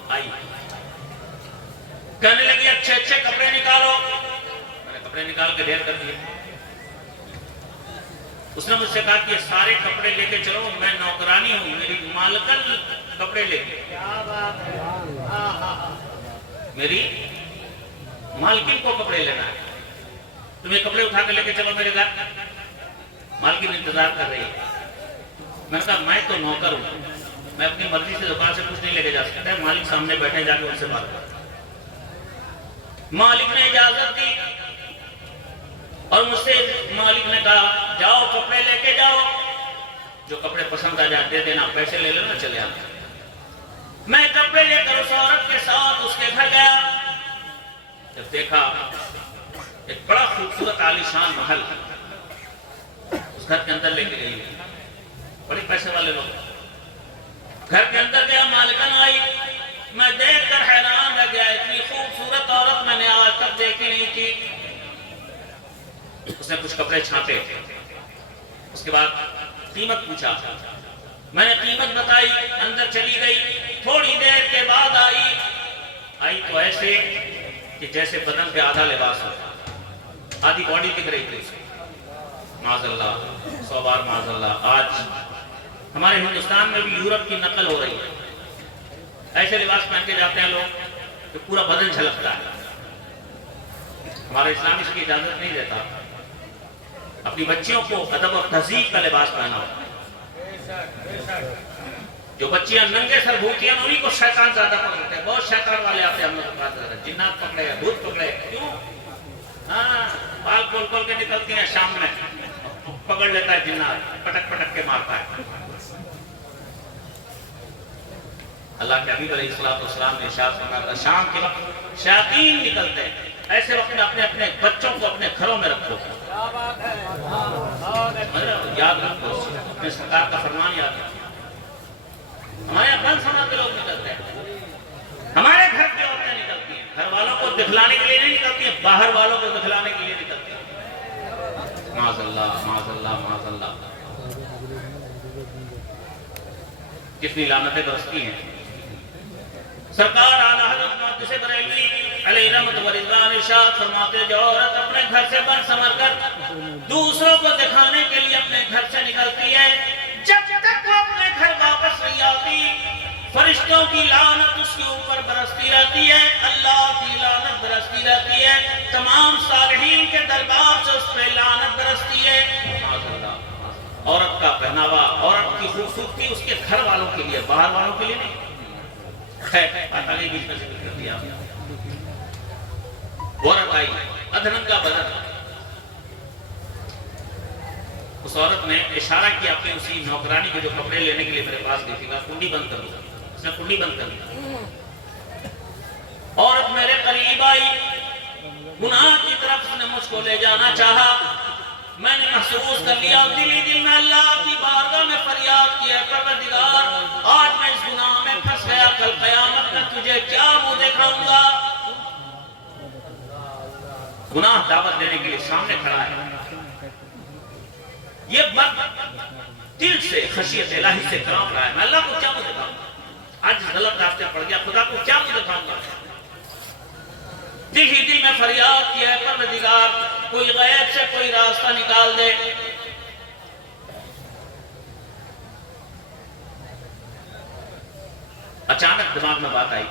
آئی کہنے لگی اچھے اچھے کپڑے نکالو. میں نے کپڑے نکال کے ڈھیر کر دیے. اس نے مجھ سے کہا کہ یہ سارے کپڑے لے کے چلو, میں نوکرانی ہوں, میری مالکن کپڑے لے کے, میری مالکن کو کپڑے لینا ہے, تم یہ کپڑے اٹھا کے لے کے چلو میرے گھر. مالکن انتظار کر رہی ہے. میں نے کہا میں تو نوکر ہوں, میں اپنی مرضی سے دکان سے کچھ نہیں لے کے جا سکتا. مالک سامنے بیٹھے, جا کے ان سے بات کر. مالک نے اجازت دی اور مجھ سے مالک نے کہا جاؤ کپڑے لے کے جاؤ, جو کپڑے پسند آ جاتے دینا, پیسے لے لینا, چلے آنا. میں کپڑے لے کر اس عورت کے ساتھ اس کے گھر گیا. جب دیکھا ایک بڑا خوبصورت عالیشان محل اس گھر کے اندر لے کے گئی, بڑے پیسے والے لوگ. گھر کے اندر گیا, مالکن آئی, میں دیکھ کر حیران رہ گیا, اتنی خوبصورت عورت میں نے آج تک دیکھی نہیں تھی. اس نے کچھ کپڑے چھانٹے, اس کے بعد قیمت پوچھا, میں نے قیمت بتائی, اندر چلی گئی. تھوڑی دیر کے بعد آئی تو ایسے کہ جیسے بدن پہ آدھا لباس ہو, آدھی باڈی دکھ رہی تھی اسے. معاذ اللہ, 100 بار معاذ اللہ. آج ہمارے ہندوستان میں بھی یورپ کی نقل ہو رہی ہے. ایسے لباس پہن کے جاتے ہیں لوگ کہ پورا بدن جھلکتا ہے. ہمارا اسلام اس کی اجازت نہیں دیتا. اپنی بچیوں کو ادب اور تہذیب کا لباس پہناؤ. جو بچیاں ننگے سر گھومتی ہیں انہیں کو شیطان زیادہ پکڑتے ہیں. بہت شیطان والے آتے ہیں ہم لوگ کے پاس, جنات پکڑے, بھوت پکڑے. کیوں؟ ہاں, بال کھول کھول کے نکلتی ہیں شام میں, پکڑ لیتا ہے جنات, پٹک پٹک کے مارتا ہے. اللہ کے حبیب علیہ السلام نے ارشاد فرمایا شام کے وقت شیاطین نکلتے ہیں, ایسے وقت میں اپنے بچوں کو اپنے گھروں میں رکھو. یاد رکھو, اپنے سرکار کا فرمان یاد رکھو. ہمارے افغان سماج کے لوگ نکلتے ہیں, ہمارے گھر کی عورتیں نکلتی ہیں. گھر والوں کو دکھلانے کے لیے نہیں نکلتی ہیں, باہر والوں کو دکھلانے کے لیے نکلتی ہیں. معاذ اللہ, معاذ اللہ, معاذ اللہ. کتنی لعنتیں برستی ہیں. سرکار اعلیٰ حضرت محدث بریلوی علیہ رحمت و رضوان ارشاد فرماتے, جو عورت اپنے گھر سے بن سمر کر دوسروں کو دکھانے کے لیے اپنے گھر سے نکلتی ہے, جب تک وہ اپنے گھر واپس نہیں آتی فرشتوں کی لعنت اس کے اوپر برستی رہتی ہے, اللہ کی لعنت برستی رہتی ہے, تمام صالحین کے دربار سے اس پہ لعنت برستی ہے. عورت کا پہناوا, عورت کی خوبصورتی اس کے گھر والوں کے لیے, باہر والوں کے لیے نہیں. آگے بیچ میں ذکر کر دیا. عورت آئی, ادھننگا بدن. اس عورت نے اشارہ کیا اپنے اسی نوکرانی کے جو کپڑے لینے کے لیے میرے پاس گئی تھی, کہا کنڈی بند کر دو. اس نے کنڈی بند کر دی. عورت میرے قریب آئی, گناہ کی طرف اس نے مجھ کو لے جانا چاہا. میں نے محسوس کر لیا, دلی دل میں اللہ کی بارگاہ میں فریاد کی ہے, پروردگار آج میں اس گناہ میں پھنس گیا, کل قیامت میں تجھے کیا منہ دکھاؤں گا. گناہ دعوت دینے کے لیے سامنے کھڑا ہے. یہ مرد دل سے خشیت الہی سے کام رہا ہے, میں اللہ کو کیا منہ دکھاؤں گا. آج غلط راستے پڑ گیا, خدا کو کیا منہ دکھاؤں گا. دل ہی دل میں فریاد کیا ہے, پروردگار کوئی غیب سے کوئی راستہ نکال دے. اچانک دماغ میں بات آئی.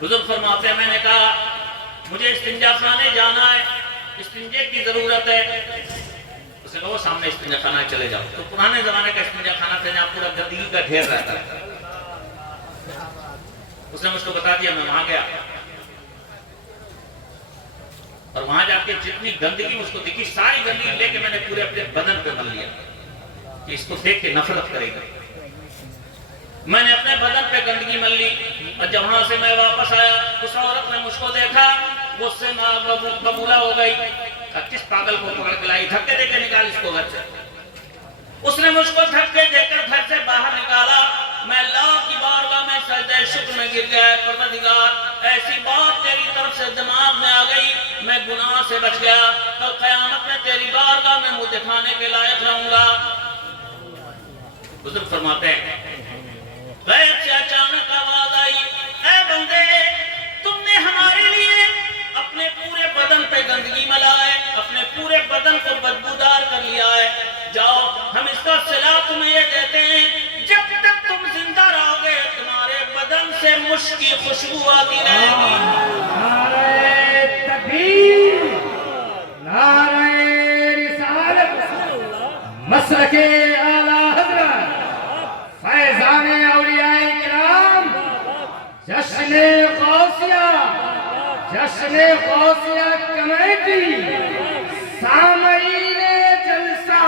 بزرگ فرماتے ہیں, میں نے کہا مجھے استنجا خانے جانا ہے, استنجے کی ضرورت ہے. اس نے کہا وہ سامنے استنجا خانہ چلے جاؤ. تو پرانے زمانے کا استنجا خانہ تھا جہاں پورا گندگی کا ڈھیر رہتا ہے. اس نے مجھ کو بتا دیا, میں وہاں گیا اور وہاں جا کے جتنی گندگی مجھ کو دکھی ساری گندگی لے کے میں نے پورے اپنے بدن پہ مل لیا کہ اس کو دیکھ کے نفرت کرے گا. میں نے اپنے بدن پہ گندگی مل لی اور جب وہاں سے میں واپس آیا اس عورت نے مجھ کو دیکھا, وہ اس سے ببولہ ہو گئی. کس پاگل کو پکڑ کے لائی, دھکے دے کے نکال اس کو گھر سے. اس نے مجھ کو دھکے دے کر گھر سے باہر نکالا. میں اللہ کی بارگاہ میں سجدہ شکر میں گر گیا. پروردگار ایسی بات تیری طرف سے دماغ میں آ گئی, میں گناہ سے بچ گیا, کل قیامت میں تیری بارگاہ میں منہ دکھانے کے لائق رہوں گا. بزرگ فرماتے ہیں غیب سے اچانک آواز آئی, اے بندے تم نے ہماری سے گندگی ملائے، اپنے پورے بدن کو بدبودار کر لیا ہے، جاؤ ہم اس کا صلہ تمہیں یہ دیتے ہیں، جب تک تم زندہ رہو گے تمہارے بدن سے مشک کی خوشبو آتی رہے گی۔ نعرہ تکبیر، نعرہ رسالت، مسلک اعلیٰ حضرت فیضان اولیاء کرام، جشن غوثیہ کمیٹی، سامعین جلسہ۔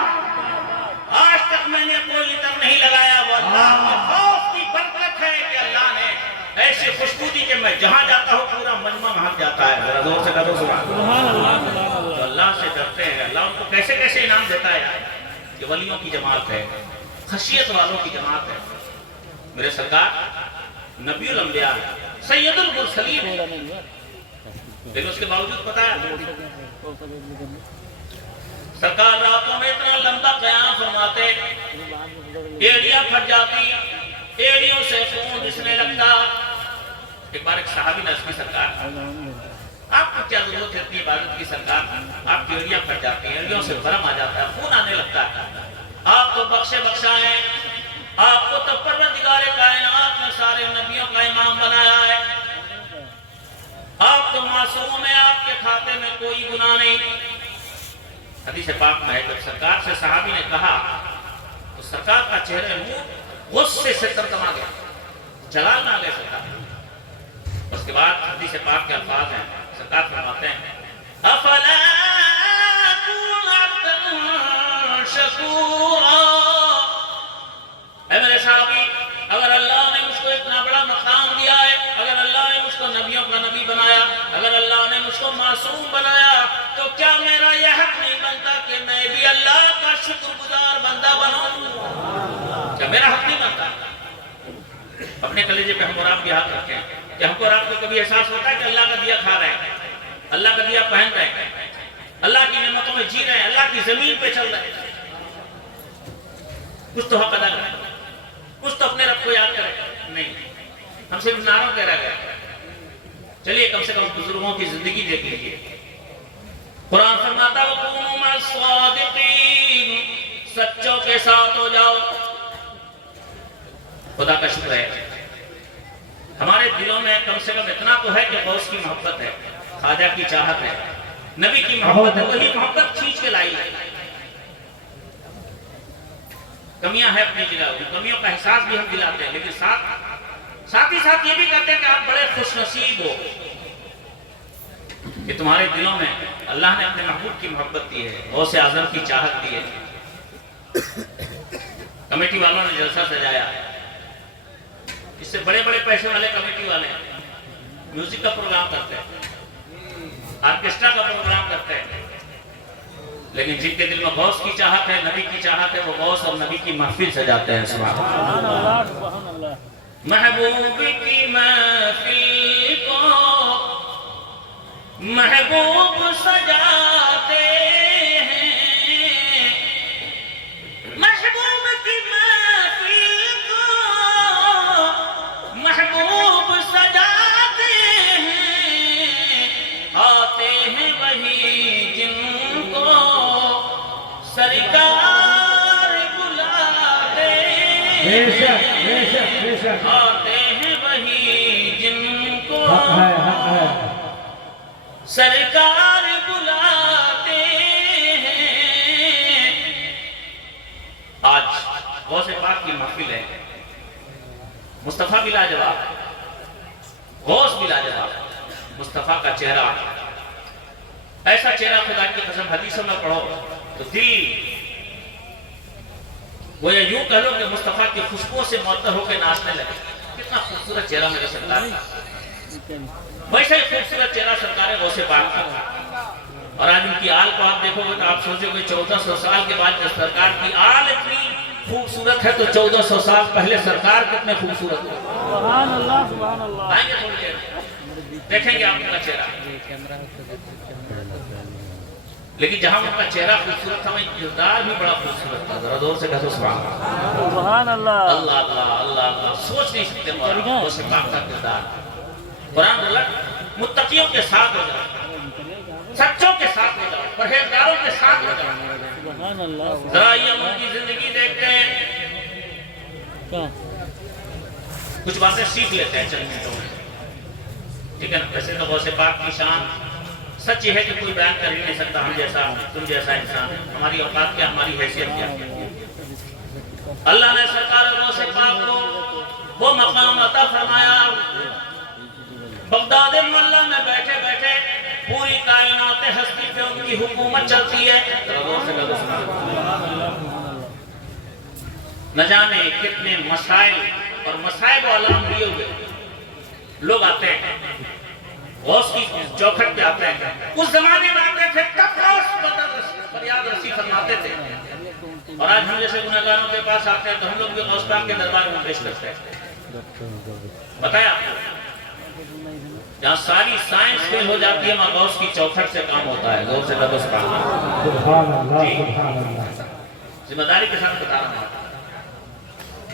آج تک میں نے کوئی عطر نہیں لگایا، وہ اللہ کے خوف کی برکت ہے کہ اللہ نے ایسی خوشبو دی کہ میں جہاں جاتا ہوں پورا مجمع مہک جاتا ہے۔ ذرا زور سے کہہ دو سبحان اللہ۔ تو اللہ سے ڈرتے ہیں، اللہ ان کو کیسے کیسے انعام دیتا ہے کہ ولیوں کی جماعت ہے، خشیت والوں کی جماعت ہے۔ میرے سرکار نبی الانبیاء سید المرسلین ہے، لیکن اس کے باوجود پتا ہے سرکار راتوں میں اتنا لمبا قیام فرماتے، ایڑیاں پھٹ جاتی، ایڑیوں سے خون رسنے لگتا۔ ایک بار ایک صحابی نے اس کی سرکار آپ کو کیا ضرورت ہے اتنی عبادت کی سرکار، آپ کی ایڑیاں پھٹ جاتی ہیں، ایڑیوں سے برم آ جاتا ہے، خون آنے لگتا ہے، آپ تو بخشے بخشا ہیں، آپ کو تو پروردگار کائنات نے سارے نبیوں کا امام بنایا ہے، آپ تو معصوم ہیں، آپ کے کھاتے میں کوئی گناہ نہیں۔ حدیث پاک میں ہے جب سرکار سے صحابی نے کہا تو سرکار کا چہرہ نور غصے سے ترتما گیا، جلال نہ گئے سرکار۔ اس کے بعد حدیث پاک کے الفاظ ہیں، سرکار فرماتے ہیں افلا اکون عبدا شکورا، اے میرے صحابی اگر اللہ نے مجھ کو اتنا بڑا مقام دیا ہے، اگر اللہ نے مجھ کو نبیوں کا نبی بنایا، اگر اللہ نے مجھ کو معصوم بنایا، تو کیا میرا یہ حق نہیں بنتا کہ میں بھی اللہ کا شکر گزار بندہ بنوں؟ کیا میرا حق نہیں بنتا؟ اپنے کلیجے پہ ہم اور آپ بھی ہاتھ رکھیں کہ ہم کو اور آپ کو کبھی احساس ہوتا ہے کہ اللہ کا دیا کھا رہے ہیں، اللہ کا دیا پہن رہے ہیں، اللہ کی نعمتوں میں جی رہے ہیں، اللہ کی زمین پہ چل رہے ہیں؟ کچھ تو حق ادا کریں، کچھ تو اپنے رب کو یاد کریں۔ نہیں، ہم صرف نعروں کہہ رہے ہیں۔ چلیے کم سے کم بزرگوں کی زندگی دیکھ لیجیے۔ قرآن فرماتا وَكُونُوا مَعَ الصَّادِقِينَ، سچوں کے ساتھ ہو جاؤ۔ خدا کا شکر ہے ہمارے دلوں میں کم سے کم اتنا تو ہے کہ غوث کی محبت ہے، خواجہ کی چاہت ہے، نبی کی محبت ہے، وہی محبت کھینچ کے لائی ہے۔ کمیاں ہیں اپنی جگہ، ان کمیوں کا احساس بھی ہم دلاتے ہیں، لیکن ساتھ ہی ساتھ یہ بھی کہتے ہیں کہ آپ بڑے خوش نصیب ہو کہ تمہارے دلوں میں اللہ نے اپنے محبوب کی محبت دی ہے، غوث اعظم کی چاہت دی ہے۔ کمیٹی والوں نے جلسہ سجایا، اس سے بڑے بڑے پیسے والے کمیٹی والے میوزک کا پروگرام کرتے ہیں، آرکیسٹرا کا پروگرام کرتے ہیں، لیکن جن کے دل میں غوث کی چاہت ہے، نبی کی چاہت ہے، وہ غوث اور نبی کی محفل سجاتے ہیں۔ سبحان اللہ، محبوب کی محفل کو محبوب سجاتے ہیں، محبوب کی محفل کو محبوب سجاتے ہیں، آتے ہیں وہی جن کو سرکار بلاتے ہیں، آتے ہیں وہی جن کو سرکار بلاتے ہیں۔ آج غوث پاک کی محفل ہے، مصطفیٰ بھی لاجواب، غوث بھی لاجواب، مصطفیٰ کا چہرہ ایسا چہرہ، خدا کی قسم حدیثوں میں پڑھو تو دل وہ یوں کہہ لو کہ مصطفیٰ کی خوشبو سے معطر ہو کے ناچنے لگے۔ کتنا خوبصورت چہرہ میرے سرکار کا، ویسے ہی خوبصورت چہرہ سرکار غوث پاک کا، اور آج ان کی آل کو آپ دیکھو گے تو آپ سوچو گے 1400 سال کے بعد جب سرکار کی آل اتنی خوبصورت ہے تو 1400 سال پہلے سرکار کتنے خوبصورت ہے۔ سبحان اللہ، سبحان اللہ۔ آئیں گے تھوڑی دیر دیکھیں گے آپ ان کا چہرہ، لیکن جہاں ان کا چہرہ خوبصورت تھا وہیں کردار بھی بڑا خوبصورت تھا۔ ذرا دور سے کہہ دو سبحان اللہ، سبحان اللہ، اللہ اللہ اللہ اللہ، سوچ نہیں سکتے مولانا غوث پاک کا کردار۔ قرآن بولا متقیوں کے ساتھ ہو جاؤ، سچوں کے ساتھ ہو جاؤ، پرہیزگاروں کے ساتھ ہو جاؤ۔ سبحان اللہ ذرا یہ ان کی زندگی دیکھتے ہیں، کیا کچھ باتیں سیکھ لیتے ہیں چند منٹوں میں، ٹھیک ہے نا؟ ویسے تو غوث پاک کی شان سچ یہ ہے کہ کوئی بیان کر ہی نہیں سکتا ہم جیسا تم جیسا انسان ہے، ہماری اوقات کیا، ہماری حیثیت کیا۔ اللہ نے سرکار غوث پاک کو وہ مقام عطا فرمایا، بغداد معلیٰ میں بیٹھے بیٹھے پوری کائنات ہستی پہ ان کی حکومت چلتی ہے۔ نہ جانے کتنے مسائل اور مصائب و علام لیے ہوئے لوگ آتے ہیں، غوث کی چوکھٹ پہ آتے ہیں۔ اس زمانے میں آتے تھے تب غوث فریاد رسی فرماتے تھے، اور آج ہم جیسے گناہگاروں کے پاس آتے ہیں تو ہم لوگ بھی غوث پاک کے دربار میں پیش کرتے ہیں۔ بتایا آپ کو، جہاں ساری سائنس فیل ہو جاتی ہے وہاں غوث کی چوکھٹ سے کام ہوتا ہے۔ غوث سے لگو سبحان اللہ سبحان اللہ، ذمہ داری کے ساتھ بتا رہا ہوں،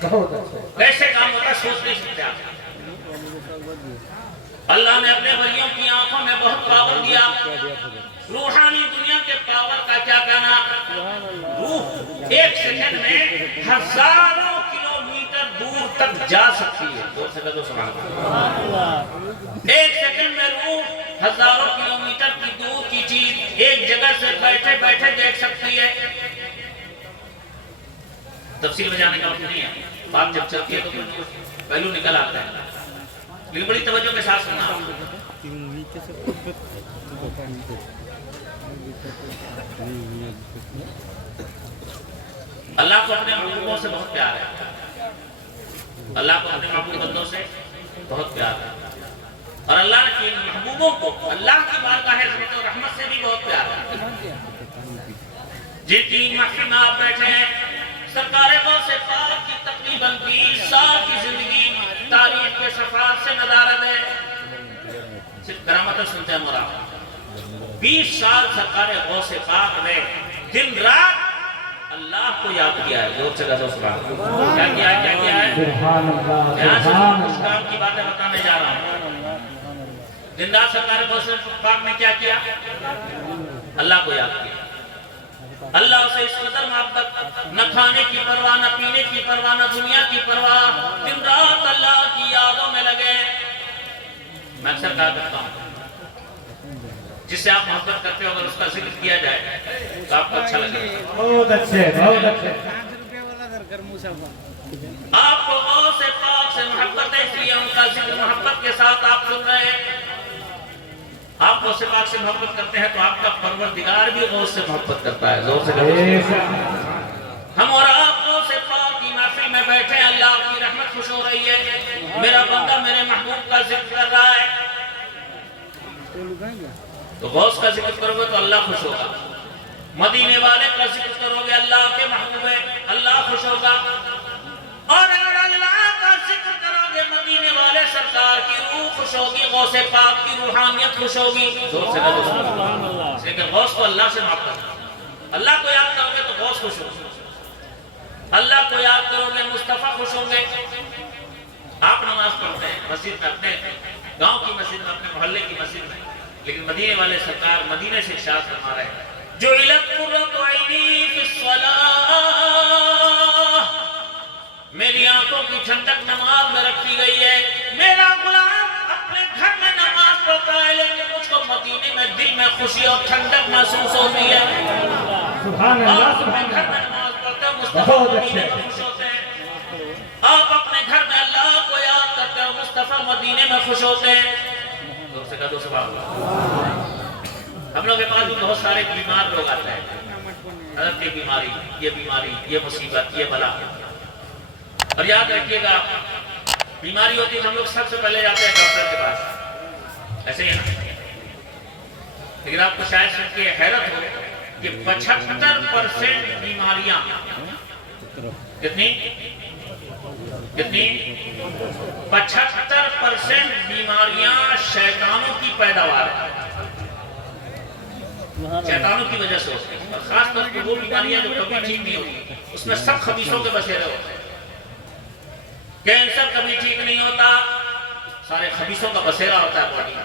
بہت اچھا۔ کیسے کام ہوتا ہے سوچ نہیں سکتے آپ۔ اللہ نے اپنے ولیوں کی آنکھوں میں بہت پاور دیا۔ روحانی دنیا کے پاور کا کیا کہنا، روح ایک سیکنڈ میں ہزاروں کلومیٹر دور تک جا سکتی ہے۔ دور سے لگو سبحان اللہ، ایک سیکنڈ میں روح ہزاروں کلومیٹر کی دور کی چیز ایک جگہ سے بیٹھے بیٹھے دیکھ سکتی ہے۔ تفصیل میں جانے کا وقت نہیں ہے، بات جب چلتی ہے تو پہلو نکل آتا ہے، لیکن بڑی توجہ کے ساتھ سننا۔ اللہ کو اپنے محبوبوں سے بہت پیار ہے، اللہ کو اپنے محبوب بندوں سے بہت پیار ہے، اور اللہ کے محبوبوں کو اللہ کی بارگاہ عظمت و رحمت سے بھی بہت پیار ہے۔ جن کی محفل میں آپ بیٹھے ہیں، سرکار غوث پاک کی تقریباً 20 سال کی زندگی تاریخ کے صفحات سے ندارت ہے۔ صرف کرامتیں سنتے ہیں مراد، 20 سال سرکار غوث پاک نے دن رات اللہ کو یاد کیا ہے۔ زور سے کہو سبحان اللہ، کیا کیا ہے، کیا کیا ہے؟ سبحان اللہ یہاں سے سبحان کچھ اللہ، کام کی باتیں بتانے جا رہا ہوں۔ دن رات سرکار غوث پاک نے کیا کیا؟ اللہ کو یاد کیا۔ اللہ سے اس قدر محبت، نہ کھانے کی پرواہ، نہ پینے کی پرواہ، نہ دنیا کی پرواہ، دن رات اللہ کی یادوں میں لگے۔ میں اکثر کہا کرتا ہوں، جس سے آپ محبت کرتے ہو اگر اس کا ذکر کیا جائے تو آپ کو اچھا لگے۔ بہت اچھے بہت اچھے۔ آپ کو غوث پاک سے محبت ہے، اس لیے ان کا ذکر محبت کے ساتھ آپ سن رہے ہیں۔ آپ غوث پاک سے محبت کرتے ہیں تو آپ کا پروردگار بھی غوث سے محبت کرتا ہے۔ زور سے کہو۔ ہم اور آپ غوث پاک کی محفل میں بیٹھے ہیں، اللہ کی رحمت خوش ہو رہی ہے، میرا بندہ میرے محبوب کا ذکر کر رہا ہے، تو غوث کا ذکر کرو گے تو اللہ خوش ہوگا، مدینے والے کا ذکر کرو گے اللہ کے محبوب ہے اللہ خوش ہوگا، اور اگر اللہ کا ذکر کرو گے مدینے والے سرکار کی روح خوش ہوگی، غوث پاک کی روحانیت خوش ہوگی۔ زور سے کہو سبحان اللہ۔ لیکن غوث کو اللہ سے محبت، اللہ کو یاد کرو گے تو غوث خوش ہوگا، اللہ کو یاد کرو گے مصطفیٰ خوش ہوں گے۔ آپ نماز پڑھتے ہیں مسجد میں، اپنے گاؤں کی مسجد میں، اپنے محلے کی مسجد میں، لیکن مدینے والے سرکار مدینے سے ارشاد فرما رہے ہیں، جعلت قرۃ عینی فی الصلاۃ، میری آنکھوں کی ٹھنڈک نماز میں رکھی گئی ہے۔ میرا غلام اپنے گھر میں نماز پڑھتا ہے لیکن مجھ کو مدینے میں دل میں خوشی اور ٹھنڈک محسوس ہوتی ہے۔ سبحان اللہ آپ اپنے سبحان گھر میں اللہ، نماز پڑھتے ہیں، مصطفیٰ بہت مدینے اچھے۔ میں خوش ہوتے ہیں۔ آپ اپنے گھر میں اللہ کو یاد کرتے ہیں، مصطفیٰ مدینے میں خوش ہوتے ہیں۔ زور سے کہو سبحان اللہ۔ ہم لوگ کے پاس بھی بہت سارے بیمار لوگ آتے ہیں، حضرت کی بیماری، یہ مصیبت، یہ بلا، اور یاد رکھیے گا بیماری ہوتی ہے ہم لوگ سب سے پہلے جاتے ہیں ڈاکٹر کے پاس، ایسے ہی نا؟ لیکن آپ کو شاید سن کے حیرت ہو کہ 75% بیماریاں کتنی 75% بیماریاں شیطانوں کی پیداوار ہیں، شیطانوں کی وجہ سے ہوتی ہیں، اور خاص طور پر وہ بیماریاں جو کبھی ٹھیک نہیں ہوتی اس میں سب خبیثوں کے بسیرے ہوتے ہیں۔ کینسر کبھی ٹھیک نہیں ہوتا، سارے خبیثوں کا بسیرا ہوتا ہے باڈی میں۔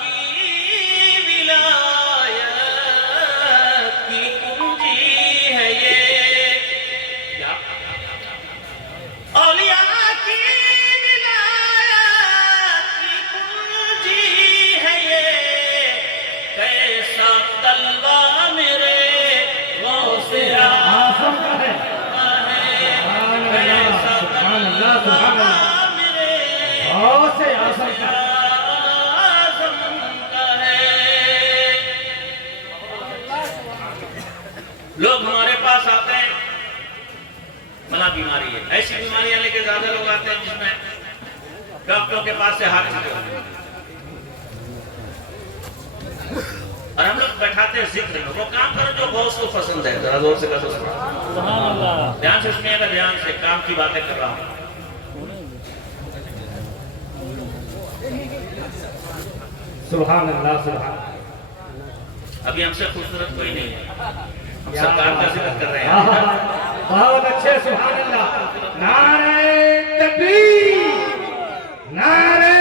کی ولایت کی کنجی ہے یہ کیا اولیاء کی ولایت کی کنجی ہے یہ کیسا طلبہ میرے غوث آسم کا ہے سبحان اللہ سبحان اللہ غوث آسم کا لوگ ہمارے پاس آتے ہیں بلا بیماری ہے ایسی بیماریاں لے کے زیادہ لوگ آتے ہیں جس میں ڈاکٹروں کے پاس سے ہاتھ چھوٹے ہوتے ہیں اور ہم لوگ بیٹھاتے ہیں ذکر میں وہ کام کرو جو غوث کو پسند ہے ذرا زور سے کہو سبحان اللہ دھیان سے سنیے گا دھیان سے کام کی باتیں کر رہا ہوں سبحان اللہ سبحان ابھی ہم سے خوبصورت کوئی نہیں ہے ہم سرکار کا ذکر کر رہے ہیں بہت اچھے سبحان اللہ نعرہ تکبیر نعرہ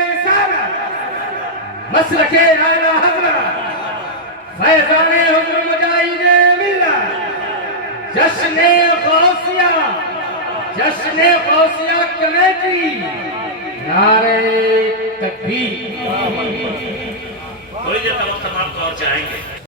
رسالت مسلک اعلی حضرت فیضان حضور مجاہد ملت جشن غوثیہ کمیٹی نعرہ تکبیر تھوڑی دیر کا وقت ہم آپ کو اور چاہیں گے